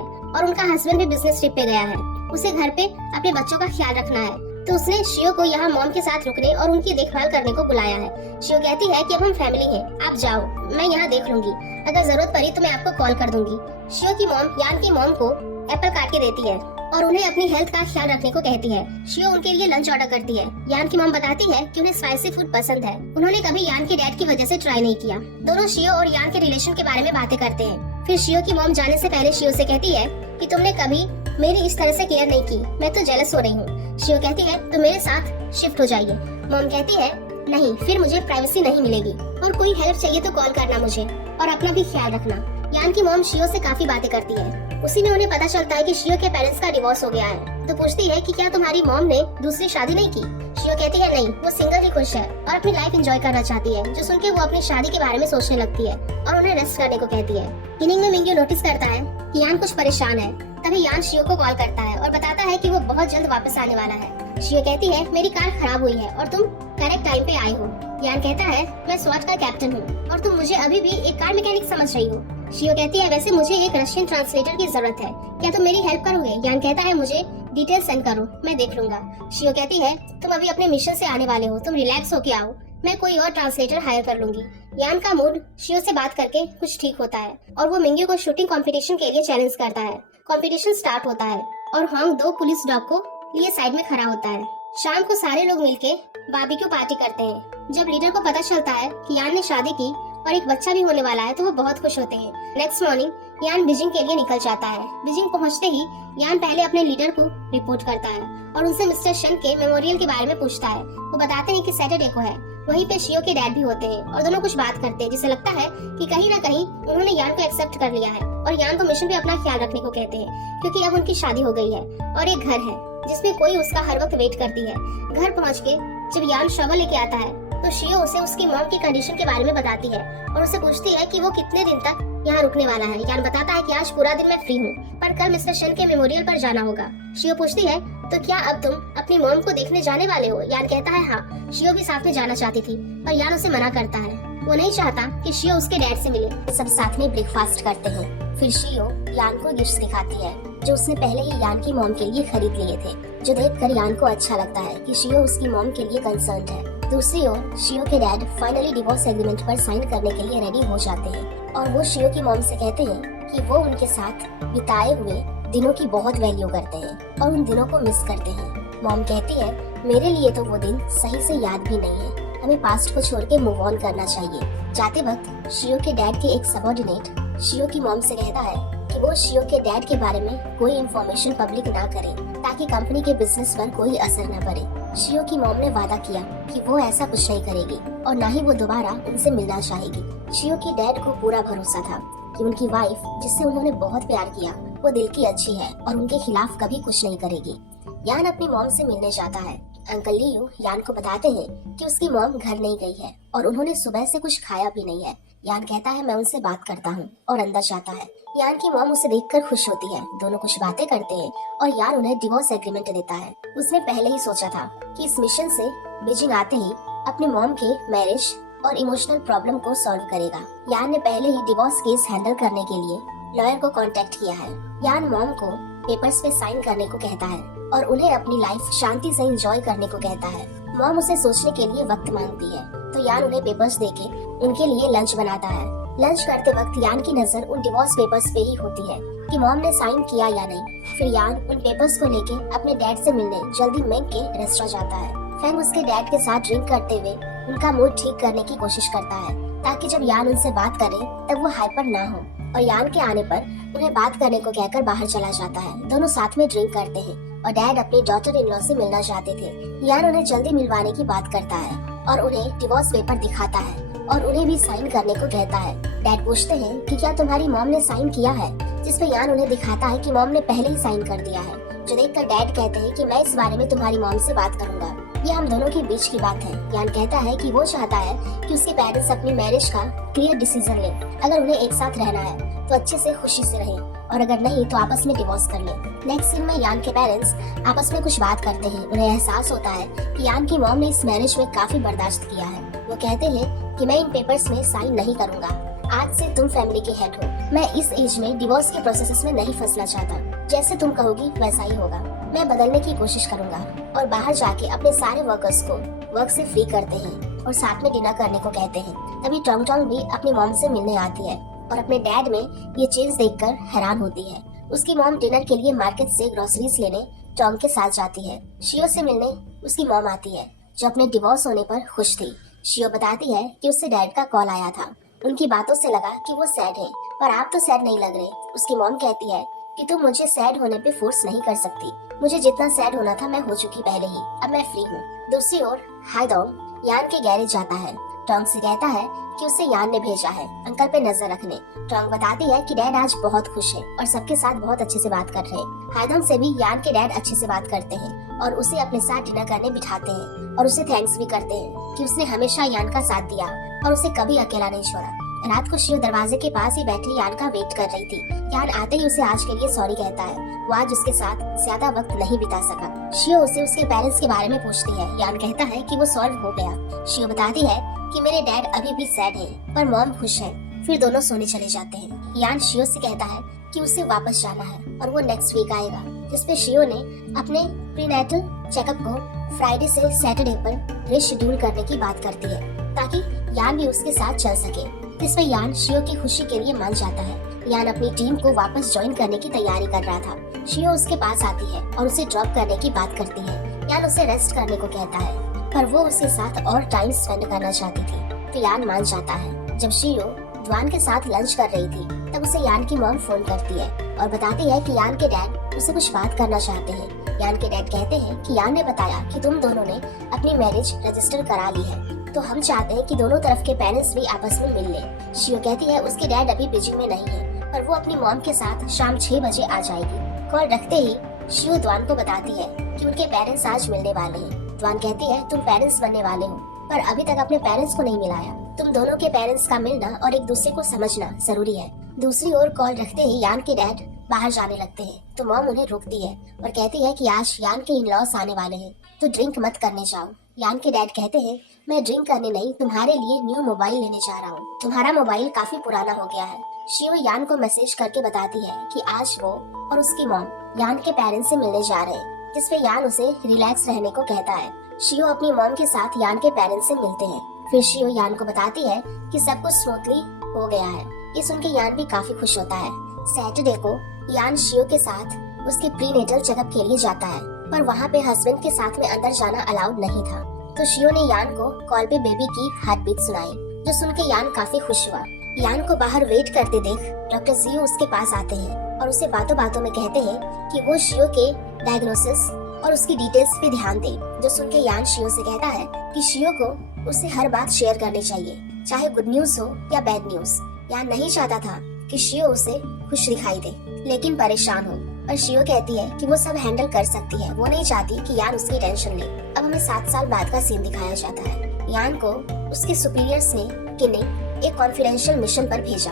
और उनका हस्बैंड भी बिजनेस ट्रिप पे गया है। उसे घर पे अपने बच्चों का ख्याल रखना है, तो उसने शियो को यहाँ मॉम के साथ रुकने और उनकी देखभाल करने को बुलाया है। शियो कहती है कि अब हम फैमिली हैं, आप जाओ, मैं यहाँ देख लूंगी, अगर जरूरत पड़ी तो मैं आपको कॉल कर दूंगी। शियो की मॉम यान की मॉम को एप्पल काट के देती है और उन्हें अपनी हेल्थ का ख्याल रखने को कहती है। शियो उनके लिए लंच ऑर्डर करती है। यान की मॉम बताती है कि उन्हें स्पाइसी फूड पसंद है। उन्होंने कभी यान के डैड की वजह से ट्राई नहीं किया। दोनों शियो और यान के रिलेशन के बारे में बातें करते हैं। फिर शियो की मॉम जाने से पहले शियो से कहती है कि तुमने कभी मेरी इस तरह से केयर नहीं की, मैं तो जेलस हो रही हूँ। शियो कहती है तो मेरे साथ शिफ्ट हो जाइए। मॉम कहती है नहीं, फिर मुझे प्राइवेसी नहीं मिलेगी और कोई हेल्प चाहिए तो कॉल करना मुझे और अपना भी ख्याल रखना। यान की मॉम शियो से काफी बातें करती है। उसी में उन्हें पता चलता है कि शियो के पेरेंट्स का डिवोर्स हो गया है। तो पूछती है कि क्या तुम्हारी मॉम ने दूसरी शादी नहीं की। शियो कहती है नहीं, वो सिंगल ही खुश है और अपनी लाइफ एंजॉय करना चाहती है। जो सुन के वो अपनी शादी के बारे में सोचने लगती है और उन्हें रेस्ट करने को कहती है। किनिंग में मिंग्यू नोटिस करता है कि यान कुछ परेशान है। तभी यान शियो को कॉल करता है और बताता है कि वो बहुत जल्द वापस आने वाला है। शियो कहती है मेरी कार खराब हुई है और तुम करेक्ट टाइम पे आई हो। यान कहता है मैं स्वाट का कैप्टन हूँ और तुम मुझे अभी भी एक कार मैकेनिक समझ रही हो। शियो कहती है वैसे मुझे एक रशियन ट्रांसलेटर की जरूरत है, क्या तुम मेरी हेल्प करोगे। यान कहता है मुझे डिटेल सेंड करो, मैं देख लूंगा। शियो कहती है तुम अभी अपने मिशन से आने वाले हो, तुम रिलैक्स होके आओ, मैं कोई और ट्रांसलेटर हायर कर लूंगी। यान का मूड शियो से बात करके कुछ ठीक होता है और वो मिंग्यू को शूटिंग कंपटीशन के लिए चैलेंज करता है। कंपटीशन स्टार्ट होता है और होंग दो पुलिस डॉग को लिए साइड में खड़ा होता है। शाम को सारे लोग मिलके बारबेक्यू पार्टी करते हैं। जब लीडर को पता चलता है कि यान ने शादी की और एक बच्चा भी होने वाला है तो वो बहुत खुश होते हैं। नेक्स्ट मॉर्निंग यान बीजिंग के लिए निकल जाता है। बीजिंग पहुंचते ही यान पहले अपने लीडर को रिपोर्ट करता है और उनसे मिस्टर शन के मेमोरियल के बारे में पूछता है। वो बताते हैं कि सैटरडे को है। वहीं पे शियो के डैड भी होते हैं और दोनों कुछ बात करते हैं, जिसे लगता है कि कहीं ना कहीं उन्होंने यान को एक्सेप्ट कर लिया है और यान को मिशन पे अपना ख्याल रखने को कहते हैं, क्योंकि अब उनकी शादी हो गई है और एक घर है जिसमें कोई उसका हर वक्त वेट करती है। घर पहुँच के जब यान शवल लेके आता है तो शियो उसे उसकी मॉम की कंडीशन के बारे में बताती है और उससे पूछती है कि वो कितने दिन तक यहाँ रुकने वाला है। यान बताता है कि आज पूरा दिन मैं फ्री हूँ, पर कल मिस्टर शन के मेमोरियल पर जाना होगा। शियो पूछती है तो क्या अब तुम अपनी मॉम को देखने जाने वाले हो। यान कहता है हाँ। शियो भी साथ में जाना चाहती थी पर यान उसे मना करता है। वो नहीं चाहता कि शियो उसके डैड से मिले। सब साथ में ब्रेकफास्ट करते हैं। फिर शियो यान को गिफ्ट्स दिखाती है जो उसने पहले ही यान की मॉम के लिए खरीद लिए थे, जो देखकर यान को अच्छा लगता है कि शियो उसकी मॉम के लिए कंसर्न्ड है। दूसरी ओर शियो के डैड फाइनली डिवोर्स एग्रीमेंट पर साइन करने के लिए रेडी हो जाते हैं और वो शियो की मॉम से कहते हैं कि वो उनके साथ बिताए हुए दिनों की बहुत वैल्यू करते हैं और उन दिनों को मिस करते हैं। मॉम कहती है मेरे लिए तो वो दिन सही से याद भी नहीं है, हमें पास्ट को छोड़ के मूव ऑन करना चाहिए। जाते वक्त शियो के डैड के एक सबऑर्डिनेट शियो की मॉम से कहता है कि वो शियो के डैड के बारे में कोई इंफॉर्मेशन पब्लिक ना करे ताकि कंपनी के बिजनेस पर कोई असर न पड़े। शियो की मॉम ने वादा किया कि वो ऐसा कुछ नहीं करेगी और न ही वो दोबारा उनसे मिलना चाहेगी। शियो के डैड को पूरा भरोसा था कि उनकी वाइफ, जिससे उन्होंने बहुत प्यार किया, वो दिल की अच्छी है और उनके खिलाफ कभी कुछ नहीं करेगी। यान अपनी मॉम से मिलने जाता है। अंकल लियो यान को बताते हैं कि उसकी मॉम घर नहीं गई है और उन्होंने सुबह से कुछ खाया भी नहीं है। यान कहता है मैं उनसे बात करता हूँ और अंदर जाता है। यान की मॉम उसे देखकर खुश होती है। दोनों कुछ बातें करते हैं और यान उन्हें डिवोर्स एग्रीमेंट देता है। उसने पहले ही सोचा था कि इस मिशन से बीजिंग आते ही अपनी मॉम के मैरिज और इमोशनल प्रॉब्लम को सॉल्व करेगा। यान ने पहले ही डिवोर्स केस हैंडल करने के लिए लॉयर को कांटेक्ट किया है। यान मॉम को पेपर्स पे साइन करने को कहता है और उन्हें अपनी लाइफ शांति से एंजॉय करने को कहता है। मॉम उसे सोचने के लिए वक्त मांगती है तो यान उन्हें पेपर्स देके उनके लिए लंच बनाता है। लंच करते वक्त यान की नजर उन डिवोर्स पेपर्स पे ही होती है कि मॉम ने साइन किया या नहीं। फिर यान उन पेपर्स को लेके अपने डैड से मिलने जल्दी मेंग के रेस्टोरेंट जाता है। फैंग उसके डैड के साथ ड्रिंक करते हुए उनका मूड ठीक करने की कोशिश करता है ताकि जब यान उनसे बात करे तब वो हाइपर ना हो, और यान के आने पर उन्हें बात करने को कहकर बाहर चला जाता है। दोनों साथ में ड्रिंक करते हैं और डैड अपनी डॉटर इन लॉ से मिलना चाहते थे। यान उन्हें जल्दी मिलवाने की बात करता है और उन्हें डिवोर्स पेपर दिखाता है और उन्हें भी साइन करने को कहता है। डैड पूछते हैं कि क्या तुम्हारी मॉम ने साइन किया है। जिसपे यान उन्हें दिखाता है कि मॉम ने पहले ही साइन कर दिया है, जो देखकर डैड कहते हैं कि मैं इस बारे में तुम्हारी मॉम से बात करूंगा। ये हम दोनों के बीच की बात है। यान कहता है कि वो चाहता है कि उसके पेरेंट्स अपनी मैरिज का क्लियर डिसीजन ले। अगर उन्हें एक साथ रहना है तो अच्छे से खुशी से रहें, और अगर नहीं तो आपस में डिवोर्स कर ले। नेक्स्ट सीन में यान के पेरेंट्स आपस में कुछ बात करते हैं। उन्हें एहसास होता है कि यान की मॉम ने इस मैरिज में काफी बर्दाश्त किया है। वो कहते हैं कि मैं इन पेपर्स में साइन नहीं करूंगा, आज से तुम फैमिली के हेड हो। मैं इस एज में डिवोर्स के प्रोसेस में नहीं फंसना चाहता। जैसे तुम कहोगी वैसा ही होगा। मैं बदलने की कोशिश करूंगा। और बाहर जाके अपने सारे वर्कर्स को वर्क से फ्री करते हैं और साथ में डिनर करने को कहते हैं। तभी टोंग टोंग भी अपनी मॉम से मिलने आती है और अपने डैड में ये चेंज देखकर हैरान होती है। उसकी मॉम डिनर के लिए मार्केट से ग्रोसरीज लेने टोंग के साथ जाती है। शियो से मिलने उसकी मॉम आती है, जो अपने डिवोर्स होने पर खुश थी। शियो बताती है कि उससे डैड का कॉल आया था। उनकी बातों से लगा कि वो सैड है, पर आप तो सैड नहीं लग रहे। उसकी मॉम कहती है कि तुम मुझे सैड होने पे फोर्स नहीं कर सकती। मुझे जितना सैड होना था मैं हो चुकी पहले ही, अब मैं फ्री हूँ। दूसरी ओर हाइडोंग यान के गैरेज जाता है। टोंग से कहता है कि उसे यान ने भेजा है अंकल पे नजर रखने। टोंग बताती है कि डैड आज बहुत खुश है और सबके साथ बहुत अच्छे से बात कर रहे हैं। हाइडोंग से भी यान के डैड अच्छे से बात करते हैं और उसे अपने साथ डिनर करने बिठाते हैं और उसे थैंक्स भी करते हैं कि उसने हमेशा यान का साथ दिया और उसे कभी अकेला नहीं छोड़ा। रात को शियो दरवाजे के पास ही बैठी यान का वेट कर रही थी। यान आते ही उसे आज के लिए सॉरी कहता है। वो आज उसके साथ ज्यादा वक्त नहीं बिता सका। शियो उसे उसके पेरेंट्स के बारे में पूछती है। यान कहता है कि वो सॉल्व हो गया। शियो बताती है कि मेरे डैड अभी भी सैड है पर मॉम खुश है। फिर दोनों सोने चले जाते हैं। यान शियो से कहता है कि उसे वापस जाना है और वो नेक्स्ट वीक आएगा, जिसपे शियो ने अपने प्रीनेटल चेकअप को फ्राइडे से सैटरडे पर रीशेड्यूल करने की बात करती है ताकि यान भी उसके साथ चल सके। जिसमें यान शियो की खुशी के लिए मान जाता है। यान अपनी टीम को वापस ज्वाइन करने की तैयारी कर रहा था। शियो उसके पास आती है और उसे ड्रॉप करने की बात करती है। यान उसे रेस्ट करने को कहता है, पर वो उसके साथ और टाइम स्पेंड करना चाहती थी, तो यान मान जाता है। जब शियो द्वान के साथ लंच कर रही थी तब उसे यान की मॉम फोन करती है और बताती है कि यान के डैड उससे कुछ बात करना चाहते हैं। यान के डैड कहते हैं कि यान ने बताया कि तुम दोनों ने अपनी मैरिज रजिस्टर करा ली है, तो हम चाहते हैं कि दोनों तरफ के पेरेंट्स भी आपस में मिल लें। शियो कहती है उसके डैड अभी बीजिंग में नहीं है, पर वो अपनी मॉम के साथ शाम 6 बजे आ जाएगी। कॉल रखते ही शियो द्वान को बताती है कि उनके पेरेंट्स आज मिलने वाले हैं। द्वान कहती है तुम पेरेंट्स बनने वाले हो, पर अभी तक अपने पेरेंट्स को नहीं मिलाया। तुम दोनों के पेरेंट्स का मिलना और एक दूसरे को समझना जरूरी है। दूसरी ओर कॉल रखते ही यान के डैड बाहर जाने लगते हैं, तो मॉम उन्हें रोकती है और कहती है कि आज यान के इन-लॉज आने वाले हैं, तो ड्रिंक मत करने जाओ। यान के डैड कहते हैं मैं ड्रिंक करने नहीं, तुम्हारे लिए न्यू मोबाइल लेने जा रहा हूँ। तुम्हारा मोबाइल काफी पुराना हो गया है। शियो यान को मैसेज करके बताती है कि आज वो और उसकी मॉम यान के पेरेंट्स से मिलने जा रहे हैं, जिसपे यान उसे रिलैक्स रहने को कहता है। शियो अपनी मॉम के साथ यान के पेरेंट्स से मिलते हैं। फिर शियो यान को बताती है कि सब कुछ स्मूथली हो गया है। ये सुन के यान भी काफी खुश होता है। सैटरडे को यान शियो के साथ उसके प्रीनेटल चेकअप के लिए जाता है, पर वहाँ पे हस्बैंड के साथ में अंदर जाना अलाउड नहीं था, तो शियो ने यान को कॉल पे बेबी की हार्ट बीट सुनाई, जो सुन के यान काफी खुश हुआ। यान को बाहर वेट करते देख डॉक्टर जियो उसके पास आते हैं और उसे बातों बातों में कहते हैं कि वो शियो के डायग्नोसिस और उसकी डिटेल्स पे ध्यान दे, जो सुन के यान शियो से कहता है कि शियो को उसे हर बात शेयर करनी चाहिए, चाहे गुड न्यूज हो या बैड न्यूज। यान नहीं चाहता था कि शियो उसे खुश दिखाई दे, लेकिन परेशान हो, पर शियो कहती है कि वो सब हैंडल कर सकती है। वो नहीं चाहती कि यान उसकी टेंशन ले। अब हमें 7 साल बाद का सीन दिखाया जाता है। यान को उसके सुपीरियर्स ने किन्ने एक कॉन्फिडेंशियल मिशन पर भेजा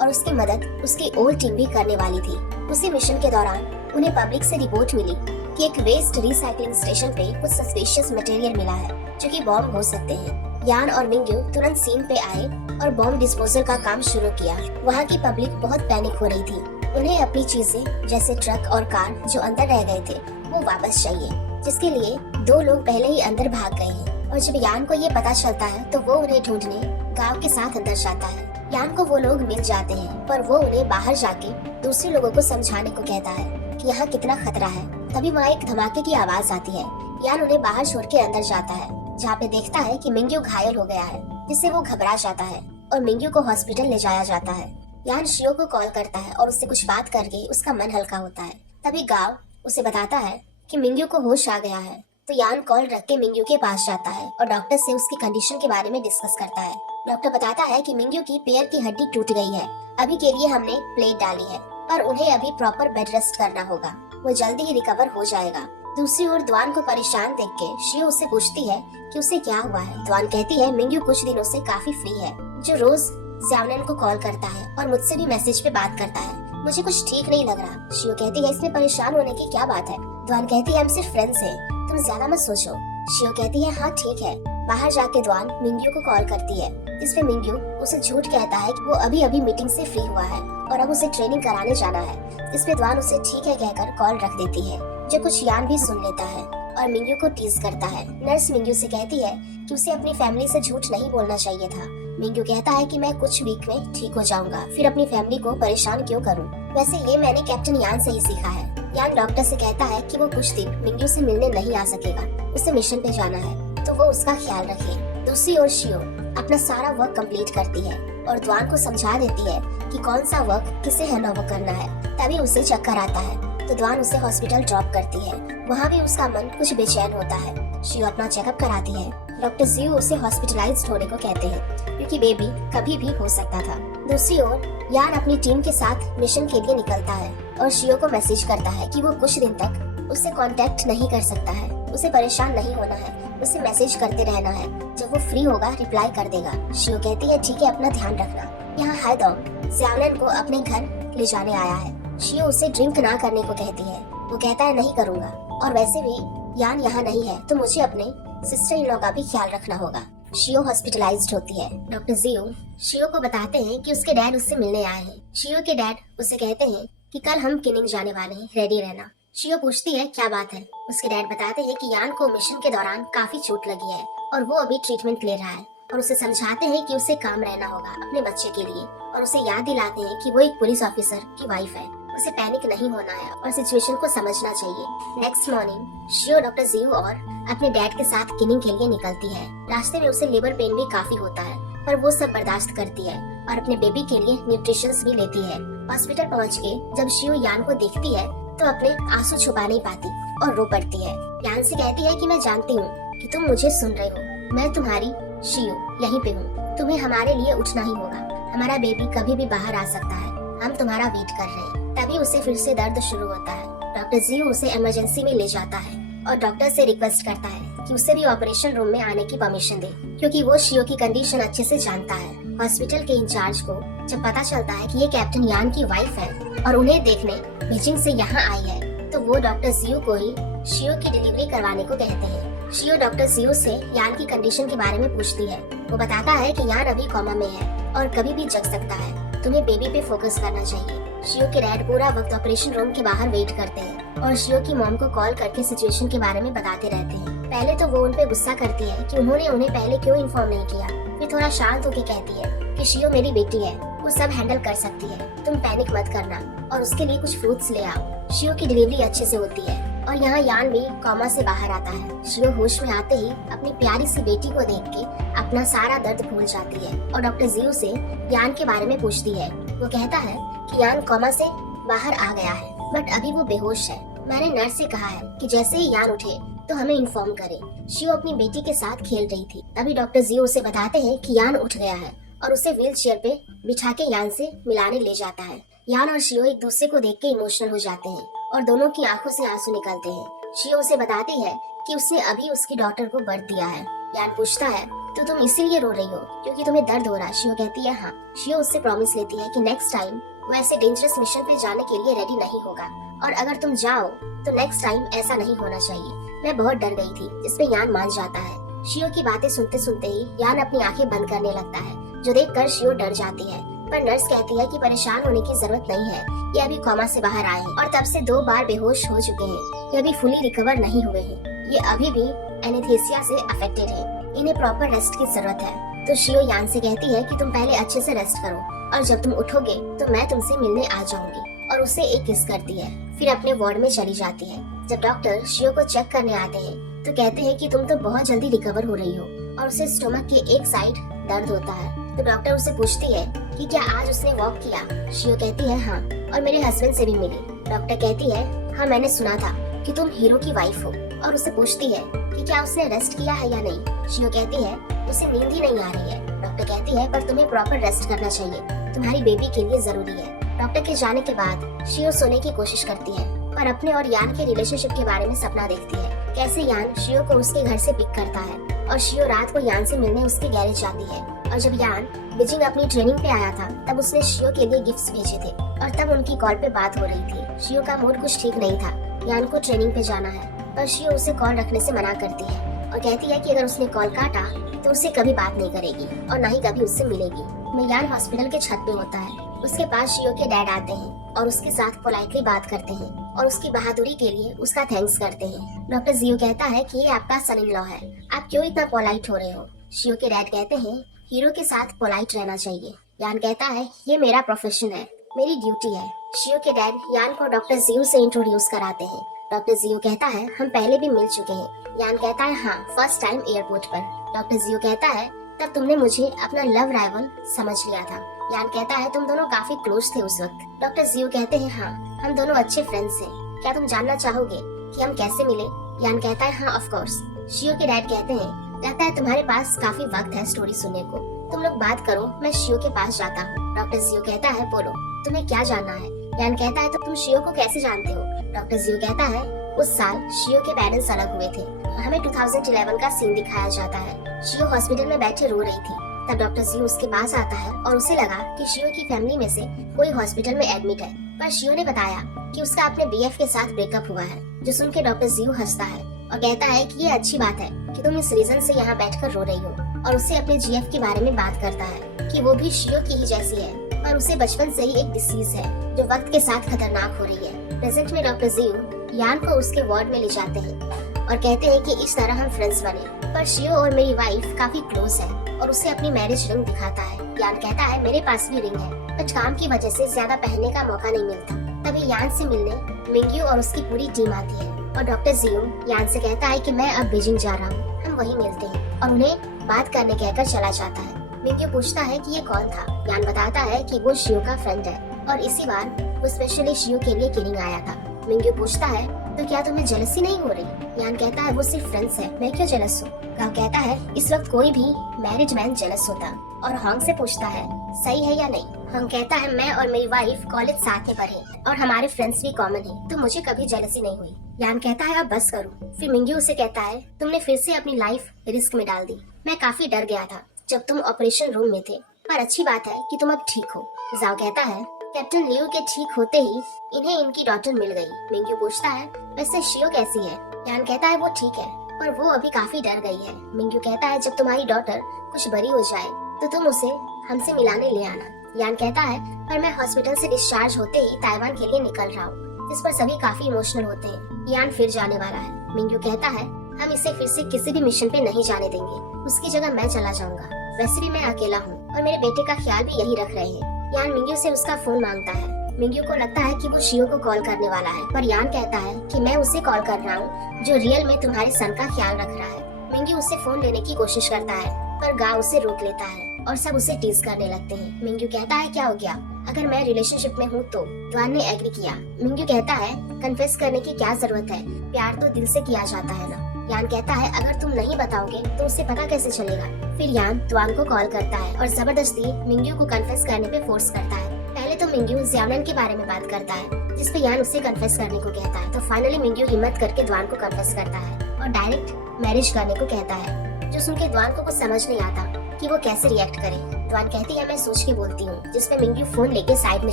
और उसकी मदद उसकी ओल्ड टीम भी करने वाली थी। उसी मिशन के दौरान उन्हें पब्लिक से रिपोर्ट मिली कि एक वेस्ट रिसाइकलिंग स्टेशन पे कुछ सस्पिशियस मटेरियल मिला है, जो कि बॉम्ब हो सकते हैं। यान और मिंग्यू तुरंत सीन पे आए और बॉम्ब डिस्पोजल का काम शुरू किया। वहाँ की पब्लिक बहुत पैनिक हो रही थी। उन्हें अपनी चीजें जैसे ट्रक और कार जो अंदर रह गए थे वो वापस चाहिए, जिसके लिए 2 लोग पहले ही अंदर भाग गए हैं। और जब यान को ये पता चलता है तो वो उन्हें ढूंढने गांव के साथ अंदर जाता है। यान को वो लोग मिल जाते हैं, पर वो उन्हें बाहर जाके दूसरे लोगों को समझाने को कहता है कि यहाँ कितना खतरा है। तभी वहाँ एक धमाके की आवाज आती है। यान उन्हें बाहर छोड़ के अंदर जाता है, जहाँ पे देखता है कि मिंग्यू घायल हो गया है, जिससे वो घबरा जाता है और मिंग्यू को हॉस्पिटल ले जाया जाता है। यान शियो को कॉल करता है और उससे कुछ बात करके उसका मन हल्का होता है। तभी गांव उसे बताता है कि मिंग्यू को होश आ गया है, तो यान कॉल रख के मिंग्यू के पास जाता है और डॉक्टर से उसकी कंडीशन के बारे में डिस्कस करता है। डॉक्टर बताता है कि मिंग्यू की पैर की हड्डी टूट गई है, अभी के लिए हमने प्लेट डाली है, और उन्हें अभी प्रॉपर बेड रेस्ट करना होगा। वो जल्दी ही रिकवर हो जाएगा। दूसरी ओर द्वान को परेशान देख के शियो उससे पूछती है कि उसे क्या हुआ है। द्वान कहती है मिंग्यू कुछ दिनों से काफी फ्री है, जो रोज ज़्याओनन को कॉल करता है और मुझसे भी मैसेज पे बात करता है। मुझे कुछ ठीक नहीं लग रहा। शियो कहती है इसमें परेशान होने की क्या बात है। द्वान कहती है हम सिर्फ फ्रेंड्स हैं, तुम ज्यादा मत सोचो। शियो कहती है हाँ ठीक है। बाहर जाके द्वान मिंग्यू को कॉल करती है, जिसपे मिंग्यू उसे झूठ कहता है कि वो अभी अभी मीटिंग से फ्री हुआ है और अब उसे ट्रेनिंग कराने जाना है। जिसपे द्वान उसे ठीक है कहकर कॉल रख देती है, जो कुछ यान भी सुन लेता है और मिंग्यू को टीज करता है। नर्स मिंग्यू से कहती है कि उसे अपनी फैमिली से झूठ नहीं बोलना चाहिए था। मिंग्यू कहता है कि मैं कुछ वीक में ठीक हो जाऊंगा, फिर अपनी फैमिली को परेशान क्यों करूं। वैसे ये मैंने कैप्टन यान से ही सीखा है। यान डॉक्टर से कहता है कि वो कुछ दिन मिंग्यू से मिलने नहीं आ सकेगा, उसे मिशन पे जाना है, तो वो उसका ख्याल रखे। दूसरी ओर शियो अपना सारा वर्क कंप्लीट करती है और द्वान को समझा देती है कि कौन सा वर्क किसे हैंडओवर करना है। तभी उसे चक्कर आता है तो द्वान उसे हॉस्पिटल ड्रॉप करती है। वहाँ भी उसका मन कुछ बेचैन होता है। शियो अपना चेकअप कराती है। डॉक्टर जियो उसे हॉस्पिटलाइज्ड होने को कहते हैं, क्योंकि बेबी कभी भी हो सकता था। दूसरी ओर यान अपनी टीम के साथ मिशन के लिए निकलता है और शियो को मैसेज करता है कि वो कुछ दिन तक उससे कांटेक्ट नहीं कर सकता है। उसे परेशान नहीं होना है, उसे मैसेज करते रहना है, जब वो फ्री होगा रिप्लाई कर देगा। शियो कहती है ठीक है, अपना ध्यान रखना। यहाँ हायदोंग ज़्याओनन को अपने घर ले जाने आया है। शियो उसे ड्रिंक ना करने को कहती है। वो कहता है नहीं करूँगा, और वैसे भी यान यहाँ नहीं है तो मुझे अपने सिस्टर इन लॉ का भी ख्याल रखना होगा। शियो हॉस्पिटलाइज्ड होती है। डॉक्टर जियो शियो को बताते हैं कि उसके डैड उससे मिलने आए हैं। शियो के डैड उसे कहते हैं कि कल हम किनिंग जाने वाले हैं, रेडी रहना। शियो पूछती है क्या बात है। उसके डैड बताते हैं कि यान को मिशन के दौरान काफी चोट लगी है और वो अभी ट्रीटमेंट ले रहा है, और उसे समझाते हैं कि उसे काम रहना होगा अपने बच्चे के लिए, और उसे याद दिलाते हैं कि वो एक पुलिस ऑफिसर की वाइफ है, उसे पैनिक नहीं होना है और सिचुएशन को समझना चाहिए। नेक्स्ट मॉर्निंग शियो डॉक्टर जियो और अपने डैड के साथ किनिंग के लिए निकलती है। रास्ते में उसे लेबर पेन भी काफी होता है, पर वो सब बर्दाश्त करती है और अपने बेबी के लिए न्यूट्रिशंस भी लेती है। हॉस्पिटल पहुँच के जब शियो यान को देखती है तो अपने आंसू छुपा नहीं पाती और रो पड़ती है। यान से कहती है कि मैं जानती हूँ कि तुम मुझे सुन रहे हो, मैं तुम्हारी शियो यहीं पे हूँ, तुम्हें हमारे लिए उठना ही होगा, हमारा बेबी कभी भी बाहर आ सकता है, हम तुम्हारा वेट कर रहे हैं। तभी उसे फिर से दर्द शुरू होता है। डॉक्टर जियो उसे इमरजेंसी में ले जाता है और डॉक्टर से रिक्वेस्ट करता है कि उसे भी ऑपरेशन रूम में आने की परमिशन दे, क्योंकि वो शियो की कंडीशन अच्छे से जानता है। हॉस्पिटल के इंचार्ज को जब पता चलता है कि ये कैप्टन यान की वाइफ है और उन्हें देखने बीजिंग से यहाँ आई है, तो वो डॉक्टर जियो को ही शियो की डिलीवरी करवाने को कहते हैं। शियो डॉक्टर जियो से यान की कंडीशन के बारे में पूछती है। वो बताता है कि यान अभी कोमा में है और कभी भी जग सकता है, तुम्हें बेबी पे फोकस करना चाहिए। शियो के डैड पूरा वक्त ऑपरेशन रूम के बाहर वेट करते हैं और शियो की मॉम को कॉल करके सिचुएशन के बारे में बताते रहते हैं। पहले तो वो उन पे गुस्सा करती है कि उन्होंने उन्हें पहले क्यों इन्फॉर्म नहीं किया। फिर थोड़ा शांत होकर कहती है कि शियो मेरी बेटी है, वो सब हैंडल कर सकती है, तुम पैनिक मत करना और उसके लिए कुछ फ्रूट्स ले आओ। शियो की डिलीवरी अच्छे से होती है और यहाँ यान भी कोमा से बाहर आता है। शियो होश में आते ही अपनी प्यारी सी बेटी को देख के अपना सारा दर्द भूल जाती है और डॉक्टर जियो से यान के बारे में पूछती है। वो कहता है कि यान कोमा से बाहर आ गया है, बट अभी वो बेहोश है। मैंने नर्स से कहा है कि जैसे ही यान उठे तो हमें इन्फॉर्म करे। शियो अपनी बेटी के साथ खेल रही थी। तभी डॉक्टर जियो उसे बताते हैं कि यान उठ गया है और उसे व्हील चेयर पे बिठा के यान से मिलाने ले जाता है। यान और शियो एक दूसरे को देख के इमोशनल हो जाते हैं और दोनों की आंखों से आंसू निकलते हैं। शियो उसे बताती है कि उसने अभी उसकी डॉटर को बर्थ दिया है। यान पूछता है तो तुम इसीलिए रो रही हो क्योंकि तुम्हें दर्द हो रहा है। शियो कहती है हाँ। शियो उससे प्रॉमिस लेती है कि नेक्स्ट टाइम वो ऐसे डेंजरस मिशन पे जाने के लिए रेडी नहीं होगा, और अगर तुम जाओ तो नेक्स्ट टाइम ऐसा नहीं होना चाहिए। मैं बहुत डर गई थी, जिसपे यान मान जाता है। शियो की बातें सुनते सुनते ही यान अपनी आंखें बंद करने लगता है, जो देखकर शियो डर जाती है। पर नर्स कहती है कि परेशान होने की जरूरत नहीं है, ये अभी कोमा से बाहर आए हैं और तब से 2 बार बेहोश हो चुके हैं। ये अभी फुली रिकवर नहीं हुए हैं, ये अभी भी एनेस्थीसिया से अफेक्टेड है, इन्हें प्रॉपर रेस्ट की जरूरत है। तो शियो यान से कहती है कि तुम पहले अच्छे से रेस्ट करो और जब तुम उठोगे तो मैं तुमसे मिलने आ जाऊंगी, और उसे एक किस करती है। फिर अपने वार्ड में चली जाती है। जब डॉक्टर शियो को चेक करने आते हैं तो कहते हैं कि तुम तो बहुत जल्दी रिकवर हो रही हो, और उसे स्टोमक के एक साइड दर्द होता है। तो डॉक्टर उसे पूछती है कि क्या आज उसने वॉक किया। शियो कहती है हाँ, और मेरे हस्बैंड से भी मिली। डॉक्टर कहती है हाँ, मैंने सुना था कि तुम हीरो की वाइफ हो, और उसे पूछती है कि क्या उसने रेस्ट किया है या नहीं। शियो कहती है उसे नींद ही नहीं आ रही है। डॉक्टर कहती है पर तुम्हें प्रॉपर रेस्ट करना चाहिए, तुम्हारी बेबी के लिए जरूरी है। डॉक्टर के जाने के बाद शियो सोने की कोशिश करती है, पर अपने और यान के रिलेशनशिप के बारे में सपना देखती है। कैसे यान शियो को उसके घर से पिक करता है और शियो रात को यान से मिलने उसके गैरेज जाती है। और जब यान बीजिंग अपनी ट्रेनिंग पे आया था तब उसने शियो के लिए गिफ्ट्स भेजे थे और तब उनकी कॉल पे बात हो रही थी। शियो का मूड कुछ ठीक नहीं था। यान को ट्रेनिंग पे जाना है, पर शियो उसे कॉल रखने से मना करती है और कहती है कि अगर उसने कॉल काटा तो उससे कभी बात नहीं करेगी और न ही कभी उससे मिलेगी। यान हॉस्पिटल के छत पे होता है। उसके पास शियो के डैड आते हैं और उसके साथ पोलाइटली बात करते हैं और उसकी बहादुरी के लिए उसका थैंक्स करते हैं। डॉक्टर जियो कहता है कि ये आपका सन इन लॉ है, आप क्यों इतना पोलाइट हो रहे हो। शियो के डैड कहते हैं हीरो के साथ पोलाइट रहना चाहिए। यान कहता है ये मेरा प्रोफेशन है, मेरी ड्यूटी है। शियो के डैड यान को डॉक्टर जियो से इंट्रोड्यूस कराते हैं। डॉक्टर जियो कहता है हम पहले भी मिल चुके हैं। यान कहता है हाँ, फर्स्ट टाइम एयरपोर्ट पर। डॉक्टर जियो कहता है तब तुमने मुझे अपना लव राइवल समझ लिया था। यान कहता है तुम दोनों काफी क्लोज थे उस वक्त। डॉक्टर जियो कहते हैं हाँ, हम दोनों अच्छे फ्रेंड्स हैं। क्या तुम जानना चाहोगे कि हम कैसे मिले। यान कहता है हाँ ऑफ कोर्स। शियो के डैड कहते हैं लगता है तुम्हारे पास काफी वक्त है स्टोरी सुनने को, तुम लोग बात करो, मैं शियो के पास जाता हूँ। डॉक्टर जियो कहता है बोलो तुम्हें क्या जानना है। यान कहता है तो तुम शियो को कैसे जानते हो। डॉक्टर जियो कहता है उस साल शियो के पेरेंट्स अलग हुए थे। हमें 2011 का सीन दिखाया जाता है। शियो हॉस्पिटल में बैठे रो रही थी। तब डॉक्टर जियो उसके पास आता है और उसे लगा कि शियो की फैमिली में से कोई हॉस्पिटल में एडमिट है, पर शियो ने बताया कि उसका अपने बीएफ के साथ ब्रेकअप हुआ है। जो सुन के डॉक्टर जियो हंसता है और कहता है कि ये अच्छी बात है कि तुम इस रीजन से यहाँ बैठकर रो रही हो, और उससे अपने जीएफ के बारे में बात करता है कि वो भी शियो की ही जैसी है, पर उसे बचपन से ही एक डिसीज है जो वक्त के साथ खतरनाक हो रही है। प्रेजेंट में डॉक्टर जियो यान को उसके वार्ड में ले जाते हैं और कहते हैं कि इस तरह हम फ्रेंड्स बने, पर शियो और मेरी वाइफ काफी क्लोज है और उसे अपनी मैरिज रिंग दिखाता है। यान कहता है मेरे पास भी रिंग है, बट काम की वजह से ज्यादा पहनने का मौका नहीं मिलता। तभी यान से मिलने मिंग्यू और उसकी पूरी टीम आती है और डॉक्टर जियो यान से कहता है कि मैं अब बीजिंग जा रहा हूँ, हम वहीं मिलते हैं, और उन्हें बात करने कहकर चला जाता है। मिंग्यू पूछता है कि ये कौन था। यान बताता है कि वो शियो का फ्रेंड है और इसी बार वो स्पेशली शियो के लिए किलिंग आया था। मिंग्यू पूछता है तो क्या तुम्हें जेलसी नहीं हो रही। यान कहता है वो सिर्फ फ्रेंड्स है, मैं क्यों जेलस हूँ। गाव कहता है इस वक्त कोई भी मैरिज मैन जेलस होता, और हॉन्ग से पूछता है सही है या नहीं। हॉन्ग कहता है मैं और मेरी वाइफ कॉलेज साथ में पढ़े और हमारे फ्रेंड्स भी कॉमन है, तो मुझे कभी जेलसी नहीं हुई। यान कहता है अब बस करो। फिर मिंग्यू उसे कहता है तुमने फिर से अपनी लाइफ रिस्क में डाल दी, मैं काफी डर गया था जब तुम ऑपरेशन रूम में थे, पर अच्छी बात है कि तुम अब ठीक हो। जाओ कहता है कैप्टन लियो के ठीक होते ही इन्हें इनकी डॉटर मिल गई। मिंग्यू पूछता है वैसे शियो कैसी है। यान कहता है वो ठीक है, पर वो अभी काफी डर गई है। मिंग्यू कहता है जब तुम्हारी डॉटर कुछ बड़ी हो जाए तो तुम उसे हमसे मिलाने ले आना। यान कहता है पर मैं हॉस्पिटल से डिस्चार्ज होते ही ताइवान के लिए निकल रहा हूँ, जिस पर सभी काफी इमोशनल होते हैं। यान फिर जाने वाला है। मिंग्यू कहता है हम इसे फिर से किसी भी मिशन पे नहीं जाने देंगे, उसकी जगह मैं चला जाऊंगा, वैसे भी मैं अकेला हूँ और मेरे बेटे का ख्याल भी यही रख रहे हैं। यान मिंग्यू से उसका फोन मांगता है। मिंग्यू को लगता है कि वो शियो को कॉल करने वाला है, पर यान कहता है कि मैं उसे कॉल कर रहा हूँ जो रियल में तुम्हारे सन का ख्याल रख रहा है। मिंग्यू उससे फोन लेने की कोशिश करता है, पर गाव उसे रोक लेता है और सब उसे टीज करने लगते हैं। मिंग्यू कहता है क्या हो गया, अगर मैं रिलेशनशिप में हूँ तो। द्वान ने एग्री किया। मिंग्यू कहता है कन्फेस करने की क्या जरूरत है, प्यार तो दिल से किया जाता है ना। यान कहता है अगर तुम नहीं बताओगे तो उसे पता कैसे चलेगा। फिर यान द्वान को कॉल करता है और जबरदस्ती मिंग्यू को कन्फेस करने पे फोर्स करता है। पहले तो मिंग्यू जियानन के बारे में बात करता है, जिसपे यान उसे कन्फेस करने को कहता है। तो फाइनली मिंग्यू हिम्मत करके द्वान को कन्फेस करता है और डायरेक्ट मैरिज करने को कहता है, जो सुन के द्वान को कुछ समझ नहीं आता कि वो कैसे रिएक्ट करे। द्वान कहती है मैं सोच के बोलती हूँ, जिसपे मिंग्यू फोन लेके साइड में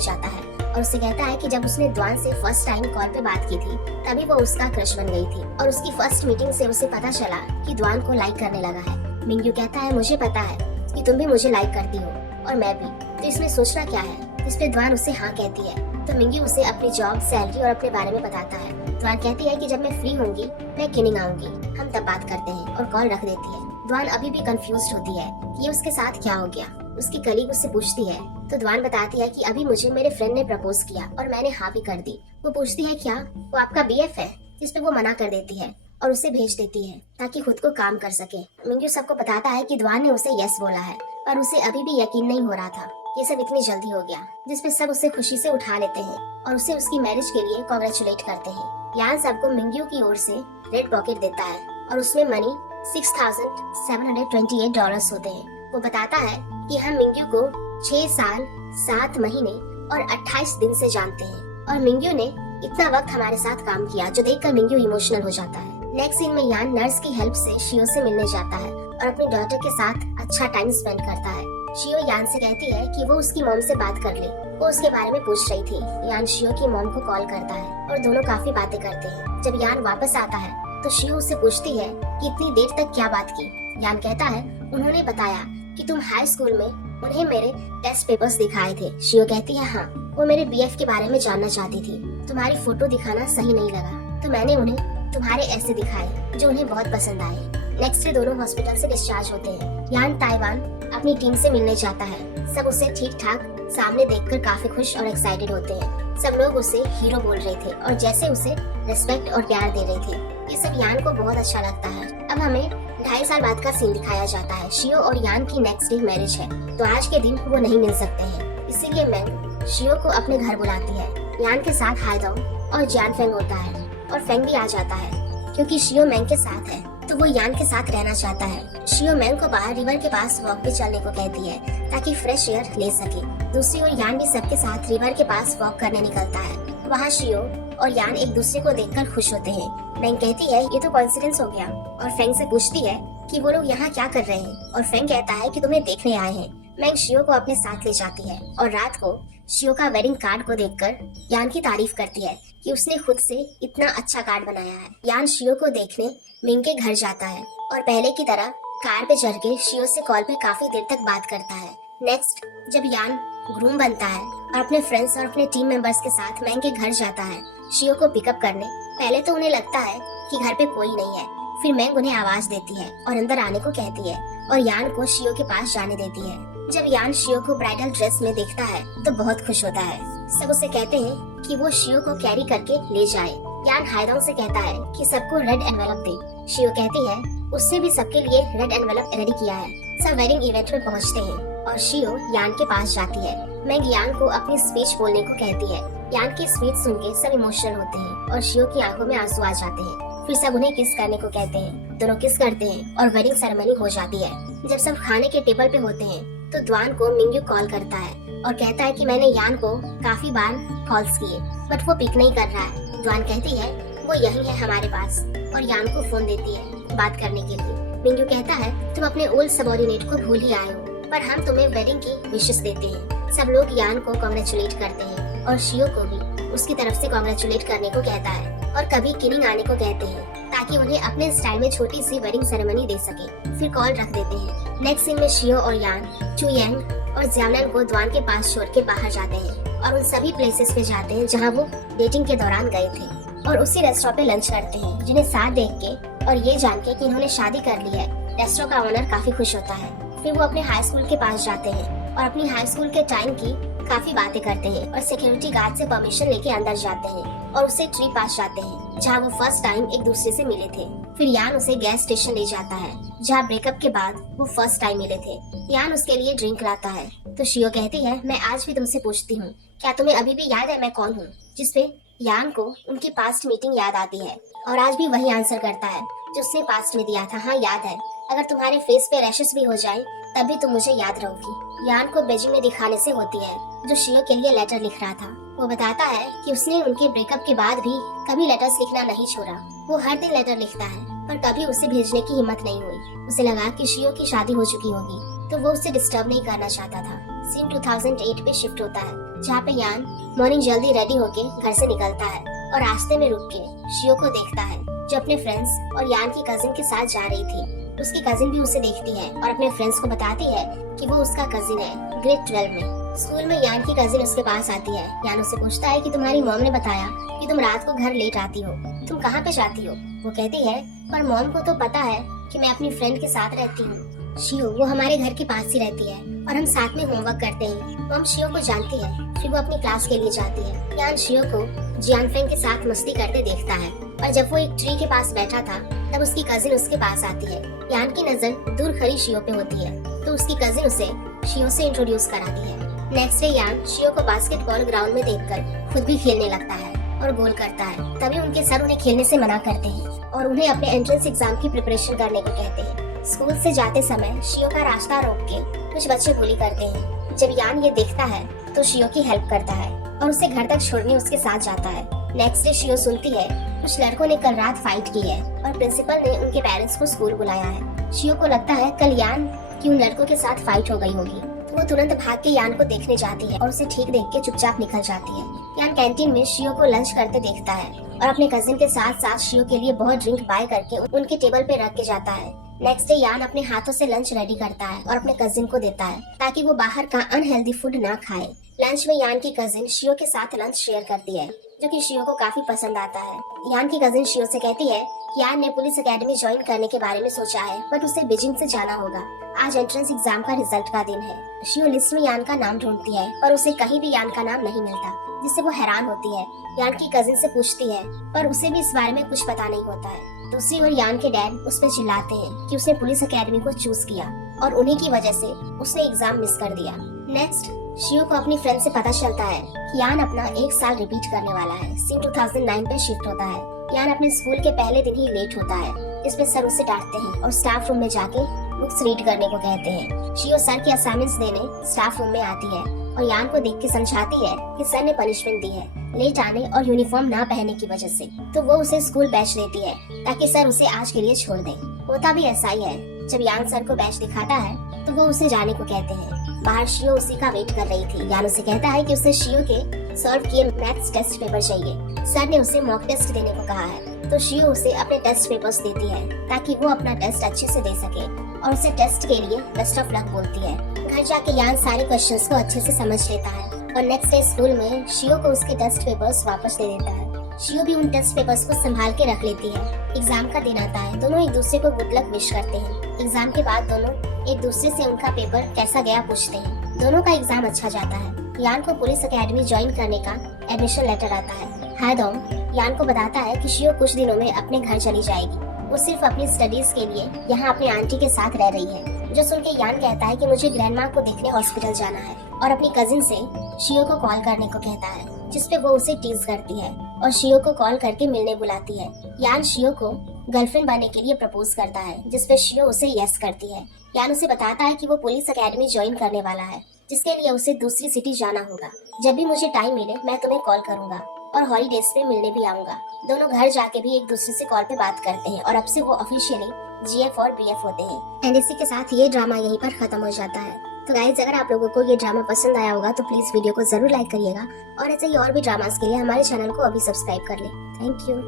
जाता है और उसे कहता है कि जब उसने द्वान से फर्स्ट टाइम कॉल पे बात की थी तभी वो उसका क्रश बन गई थी, और उसकी फर्स्ट मीटिंग से उसे पता चला कि द्वान को लाइक करने लगा है। मिंग्यू कहता है मुझे पता है कि तुम भी मुझे लाइक करती हो और मैं भी, तो इसमें सोचना क्या है। इस पे द्वान उसे हाँ कहती है। तो मिंग्यू उसे अपनी जॉब, सैलरी और अपने बारे में बताता है। द्वान कहती है कि जब मैं फ्री होंगी मैं किनिंग आऊंगी, हम तब बात करते हैं, और कॉल रख देती है। द्वान अभी भी कंफ्यूज्ड होती है कि ये उसके साथ क्या हो गया। उसकी कलीग उससे पूछती है तो द्वान बताती है कि अभी मुझे मेरे फ्रेंड ने प्रपोज किया और मैंने हाँ भी कर दी। वो पूछती है क्या वो आपका बीएफ है, जिस पे वो मना कर देती है और उसे भेज देती है ताकि खुद को काम कर सके। मिंग्यू सबको बताता है कि द्वान ने उसे यस बोला है, पर उसे अभी भी यकीन नहीं हो रहा था ये सब इतनी जल्दी हो गया, जिसपे सब उसे खुशी से उठा लेते हैं और उसे उसकी मैरिज के लिए कॉन्ग्रेचुलेट करते हैं। यान सबको मिंग्यू की ओर से रेड पॉकेट देता है और उसमें मनी $6,728 होते हैं। वो बताता है कि हम मिंग्यू को 6 साल 7 महीने और 28 दिन से जानते हैं। और मिंग्यू ने इतना वक्त हमारे साथ काम किया, जो देखकर मिंग्यू इमोशनल हो जाता है। नेक्स्ट सीन में यान नर्स की हेल्प से शियो से मिलने जाता है और अपनी डॉटर के साथ अच्छा टाइम स्पेंड करता है। शियो यान से कहती है कि वो उसकी मॉम से बात कर ले, वो उसके बारे में पूछ रही थी। यान शियो की मॉम को कॉल करता है और दोनों काफी बातें करते हैं। जब यान वापस आता है तो शियो उससे पूछती है कि इतनी देर तक क्या बात की। यान कहता है उन्होंने बताया कि तुम हाई स्कूल में उन्हें मेरे टेस्ट पेपर्स दिखाए थे। शियो कहती है हाँ, वो मेरे बीएफ के बारे में जानना चाहती थी। तुम्हारी फोटो दिखाना सही नहीं लगा तो मैंने उन्हें तुम्हारे ऐसे दिखाए जो उन्हें बहुत पसंद आए। नेक्स्ट डे दोनों हॉस्पिटल से डिस्चार्ज होते हैं। यान ताइवान अपनी टीम से मिलने जाता है। सब उसे ठीक ठाक सामने देखकर काफी खुश और एक्साइटेड होते हैं। सब लोग उसे हीरो बोल रहे थे और जैसे उसे रिस्पेक्ट और प्यार दे रहे थे। ये सब यान को बहुत अच्छा लगता है। अब हमें 2.5 साल बाद का सीन दिखाया जाता है। शियो और यान की नेक्स्ट डे मैरिज है, तो आज के दिन वो नहीं मिल सकते हैं। इसीलिए मैंग शियो को अपने घर बुलाती है। यान के साथ हाइडोंग और जियान फेंग होता है और फेंग भी आ जाता है क्योंकि शियो मैंग के साथ है तो वो यान के साथ रहना चाहता है। शियो मैंग को बाहर रिवर के पास वॉक पे चलने को कहती है ताकि फ्रेश एयर ले सके। दूसरी ओर यान भी सबके साथ रिवर के पास वॉक करने निकलता है। वहाँ शियो और यान एक दूसरे को देखकर खुश होते हैं। मैंग कहती है ये तो कोइंसिडेंस हो गया और फेंग से पूछती है कि वो लोग यहाँ क्या कर रहे हैं और फेंग कहता है कि तुम्हें देखने आए हैं। मैंग शियो को अपने साथ ले जाती है और रात को शियो का वेडिंग कार्ड को देखकर यान की तारीफ करती है कि उसने खुद से इतना अच्छा कार्ड बनाया है। यान शियो को देखने मिंग के घर जाता है और पहले की तरह कार पे चढ़ के शियो से कॉल पे काफी देर तक बात करता है। नेक्स्ट जब यान ग्रूम बनता है और अपने फ्रेंड्स और अपने टीम मेंबर्स के साथ मैंग के घर जाता है शियो को पिकअप करने, पहले तो उन्हें लगता है कि घर पे कोई नहीं है। फिर मैंग उन्हें आवाज देती है और अंदर आने को कहती है और यान को शियो के पास जाने देती है। जब यान शियो को ब्राइडल ड्रेस में देखता है तो बहुत खुश होता है। सब उसे कहते हैं कि वो शियो को कैरी करके ले जाए। यान हाइडोंग से कहता है कि सबको रेड एनवेलप दे। शियो कहती है उससे भी सबके लिए रेड एनवेलप रेडी किया है। सब वेडिंग इवेंट में पहुंचते हैं और शियो यान के पास जाती है। मैंग यान को अपनी स्पीच बोलने को कहती है। यान की स्पीच सुन के सब इमोशनल होते हैं और शियो की आंखों में आंसू आ जाते हैं। फिर सब उन्हें किस करने को कहते हैं। दोनों किस करते हैं और वेडिंग सेरेमनी हो जाती है। जब सब खाने के टेबल पे होते हैं तो द्वान को मिंग्यू कॉल करता है और कहता है कि मैंने यान को काफी बार कॉल्स किए बट वो पिक नहीं कर रहा है। द्वान कहती है वो यही है हमारे पास और यान को फोन देती है बात करने के लिए। मिंग्यू कहता है तुम अपने ओल्ड सबऑर्डिनेट को भूल ही आए हो पर हम तुम्हें वेडिंग की विशेस देते हैं। सब लोग यान को कांग्रेचुलेट करते हैं और शियो को भी उसकी तरफ से कांग्रेचुलेट करने को कहता है और कभी किनिंग आने को कहते हैं ताकि उन्हें अपने स्टाइल में छोटी सी वेडिंग सेरेमनी दे सके। फिर कॉल रख देते हैं। नेक्स्ट सीन में शियो और यान चुयांग और जियानन को द्वान के पास छोड़ के बाहर जाते हैं और उन सभी प्लेसेस पे जाते हैं जहाँ वो डेटिंग के दौरान गए थे और उसी रेस्टोरेंट पे लंच करते हैं। जिन्हें साथ देख के और ये जान के कि इन्होंने शादी कर ली है रेस्टोरेंट का ओनर काफी खुश होता है। फिर वो अपने हाई स्कूल के पास जाते हैं और अपनी हाई स्कूल के टाइम की काफी बातें करते हैं और सिक्योरिटी गार्ड से परमिशन लेके अंदर जाते हैं और उसे ट्री पास जाते हैं जहाँ वो फर्स्ट टाइम एक दूसरे से मिले थे। फिर यान उसे गैस स्टेशन ले जाता है जहाँ ब्रेकअप के बाद वो फर्स्ट टाइम मिले थे। यान उसके लिए ड्रिंक लाता है तो शियो कहती है मैं आज भी तुमसे पूछती हूँ क्या तुम्हें अभी भी याद है मैं कौन हूँ। जिसपे यान को उनकी पास्ट मीटिंग याद आती है और आज भी वही आंसर करता है जो उसने पास्ट में दिया था। हाँ याद है, अगर तुम्हारे फेस पे रैशेस भी हो जाए तब भी तुम मुझे याद रहोगी। यान को बेजिंग में दिखाने से होती है जो शियो के लिए लेटर लिख रहा था। वो बताता है कि उसने उनके ब्रेकअप के बाद भी कभी लेटर्स लिखना नहीं छोड़ा। वो हर दिन लेटर लिखता है पर कभी उसे भेजने की हिम्मत नहीं हुई। उसे लगा कि शियो की शादी हो चुकी होगी तो वो उसे डिस्टर्ब नहीं करना चाहता था। सीन 2008 पे शिफ्ट होता है जहाँ पे यान मॉर्निंग जल्दी रेडी होके घर से निकलता है और रास्ते में रुक के शियो को देखता है जो अपने फ्रेंड्स और यान की कजिन के साथ जा रही थी। उसकी कजिन भी उसे देखती है और अपने फ्रेंड्स को बताती है कि वो उसका कजिन है ग्रेड 12 में। स्कूल में यान की कजिन उसके पास आती है। यान उससे पूछता है कि तुम्हारी मॉम ने बताया कि तुम रात को घर लेट आती हो, तुम कहाँ पे जाती हो। वो कहती है पर मॉम को तो पता है कि मैं अपनी फ्रेंड के साथ रहती हूँ शियो, वो हमारे घर के पास ही रहती है और हम साथ में होमवर्क करते हैं। मॉम शियो को जानती है। फिर वो अपनी क्लास के लिए जाती है। यान शियो को जियानफेंग के साथ मस्ती करते देखता है और जब वो एक ट्री के पास बैठा था तब उसकी कजिन उसके पास आती है। यान की नजर दूर खड़ी शियो पे होती है तो उसकी कजिन उसे शियो से इंट्रोड्यूस कराती है। नेक्स्ट डे यान शियो को बास्केटबॉल ग्राउंड में देखकर खुद भी खेलने लगता है और गोल करता है। तभी उनके सर उन्हें खेलने से मना करते हैं और उन्हें अपने एंट्रेंस एग्जाम की प्रिपरेशन करने को कहते हैं। स्कूल से जाते समय शियो का रास्ता रोक के कुछ बच्चे गोली करते हैं जब यान ये देखता है तो शियो की हेल्प करता है और उसे घर तक छोड़ने उसके साथ जाता है। नेक्स्ट डे शियो सुनती है कुछ लड़कों ने कल रात फाइट की है और प्रिंसिपल ने उनके पेरेंट्स को स्कूल बुलाया है। शियो को लगता है कल यान की उन लड़कों के साथ फाइट हो गई होगी। वो तुरंत भाग के यान को देखने जाती है और उसे ठीक देख के चुपचाप निकल जाती है। यान कैंटीन में शियो को लंच करते देखता है और अपने कजिन के साथ साथ शियो के लिए बहुत ड्रिंक बाय करके उनके टेबल पे रख के जाता है। नेक्स्ट डे यान अपने हाथों से लंच रेडी करता है और अपने कजिन को देता है ताकि वो बाहर का अनहेल्दी फूड ना खाए। लंच में यान की कजिन शियो के साथ लंच शेयर करती है जो कि शियो को काफी पसंद आता है। यान की कजिन शियो से कहती है कि यान ने पुलिस एकेडमी ज्वाइन करने के बारे में सोचा है बट उसे बीजिंग से जाना होगा। आज एंट्रेंस एग्जाम का रिजल्ट का दिन है। शियो लिस्ट में यान का नाम ढूंढती है पर उसे कहीं भी यान का नाम नहीं मिलता, जिससे वो हैरान होती है। यान की कजिन से पूछती है पर उसे भी इस बारे में कुछ पता नहीं होता है। दूसरी ओर यान के डैड उस पर चिल्लाते हैं कि उसने पुलिस एकेडमी को चूज किया और उन्हीं की वजह से उसने एग्जाम मिस कर दिया। नेक्स्ट शियो को अपनी फ्रेंड से पता चलता है कि यान अपना 1 साल रिपीट करने वाला है। सीन 2009 पे शिफ्ट होता है। यान अपने स्कूल के पहले दिन ही लेट होता है, इस पे सर उसे डांटते हैं और स्टाफ रूम में जाके बुक्स रीड करने को कहते हैं। शियो सर के असाइनमेंट्स देने स्टाफ रूम में आती है और यान को देख के समझाती है कि सर ने पनिशमेंट दी है लेट आने और यूनिफॉर्म ना पहनने की वजह से, तो वो उसे स्कूल बैच देती है ताकि सर उसे आज के लिए छोड़ दे। होता भी ऐसा ही है। जब यान सर को बैच दिखाता है तो वो उसे जाने को कहते हैं। बाहर शियो उसी का वेट कर रही थी। यान उसे कहता है कि उसे शियो के सॉल्व किए मैथ्स टेस्ट पेपर चाहिए। सर ने उसे मॉक टेस्ट देने को कहा है तो शियो उसे अपने टेस्ट पेपर्स देती है ताकि वो अपना टेस्ट अच्छे से दे सके और उसे टेस्ट के लिए बेस्ट ऑफ लक बोलती है। घर जाके यान सारे क्वेश्चंस को अच्छे से समझ लेता है और नेक्स्ट डे स्कूल में शियो को उसके टेस्ट पेपर्स वापस दे देता है। शियो भी उन टेस्ट पेपर्स को संभाल के रख लेती है। एग्जाम का दिन आता है। दोनों एक दूसरे को गुड लक विश करते हैं। एग्जाम के बाद दोनों एक दूसरे से उनका पेपर कैसा गया पूछते हैं। दोनों का एग्जाम अच्छा जाता है। यान को पुलिस एकेडमी ज्वाइन करने का एडमिशन लेटर आता है। हायदोंग यान को बताता है कि शियो कुछ दिनों में अपने घर चली जाएगी। वो सिर्फ अपनी स्टडीज के लिए यहाँ अपनी आंटी के साथ रह रही है, जो सुन के यान कहता है कि मुझे ग्रैंडमा को देखने हॉस्पिटल जाना है और अपनी कजिन से शियो को कॉल करने को कहता है, जिसपे वो उसे टीज करती है और शियो को कॉल करके मिलने बुलाती है। यान शियो को गर्लफ्रेंड बनने के लिए प्रपोज करता है, जिसपे शियो उसे यस करती है। यान उसे बताता है कि वो पुलिस एकेडमी ज्वाइन करने वाला है, जिसके लिए उसे दूसरी सिटी जाना होगा। जब भी मुझे टाइम मिले मैं तुम्हें कॉल करूंगा और हॉलीडेज पे मिलने भी आऊंगा। दोनों घर जाके भी एक दूसरे से कॉल पे बात करते हैं और अब से वो ऑफिशियली जीएफ और बीएफ होते हैं। एंड इसी के साथ ये ड्रामा यहीं पर खत्म हो जाता है। तो गाइस, अगर आप लोगों को ये ड्रामा पसंद आया होगा तो प्लीज वीडियो को जरूर लाइक करिएगा और ऐसे ही और भी ड्रामास के लिए हमारे चैनल को अभी सब्सक्राइब कर ले। Thank you.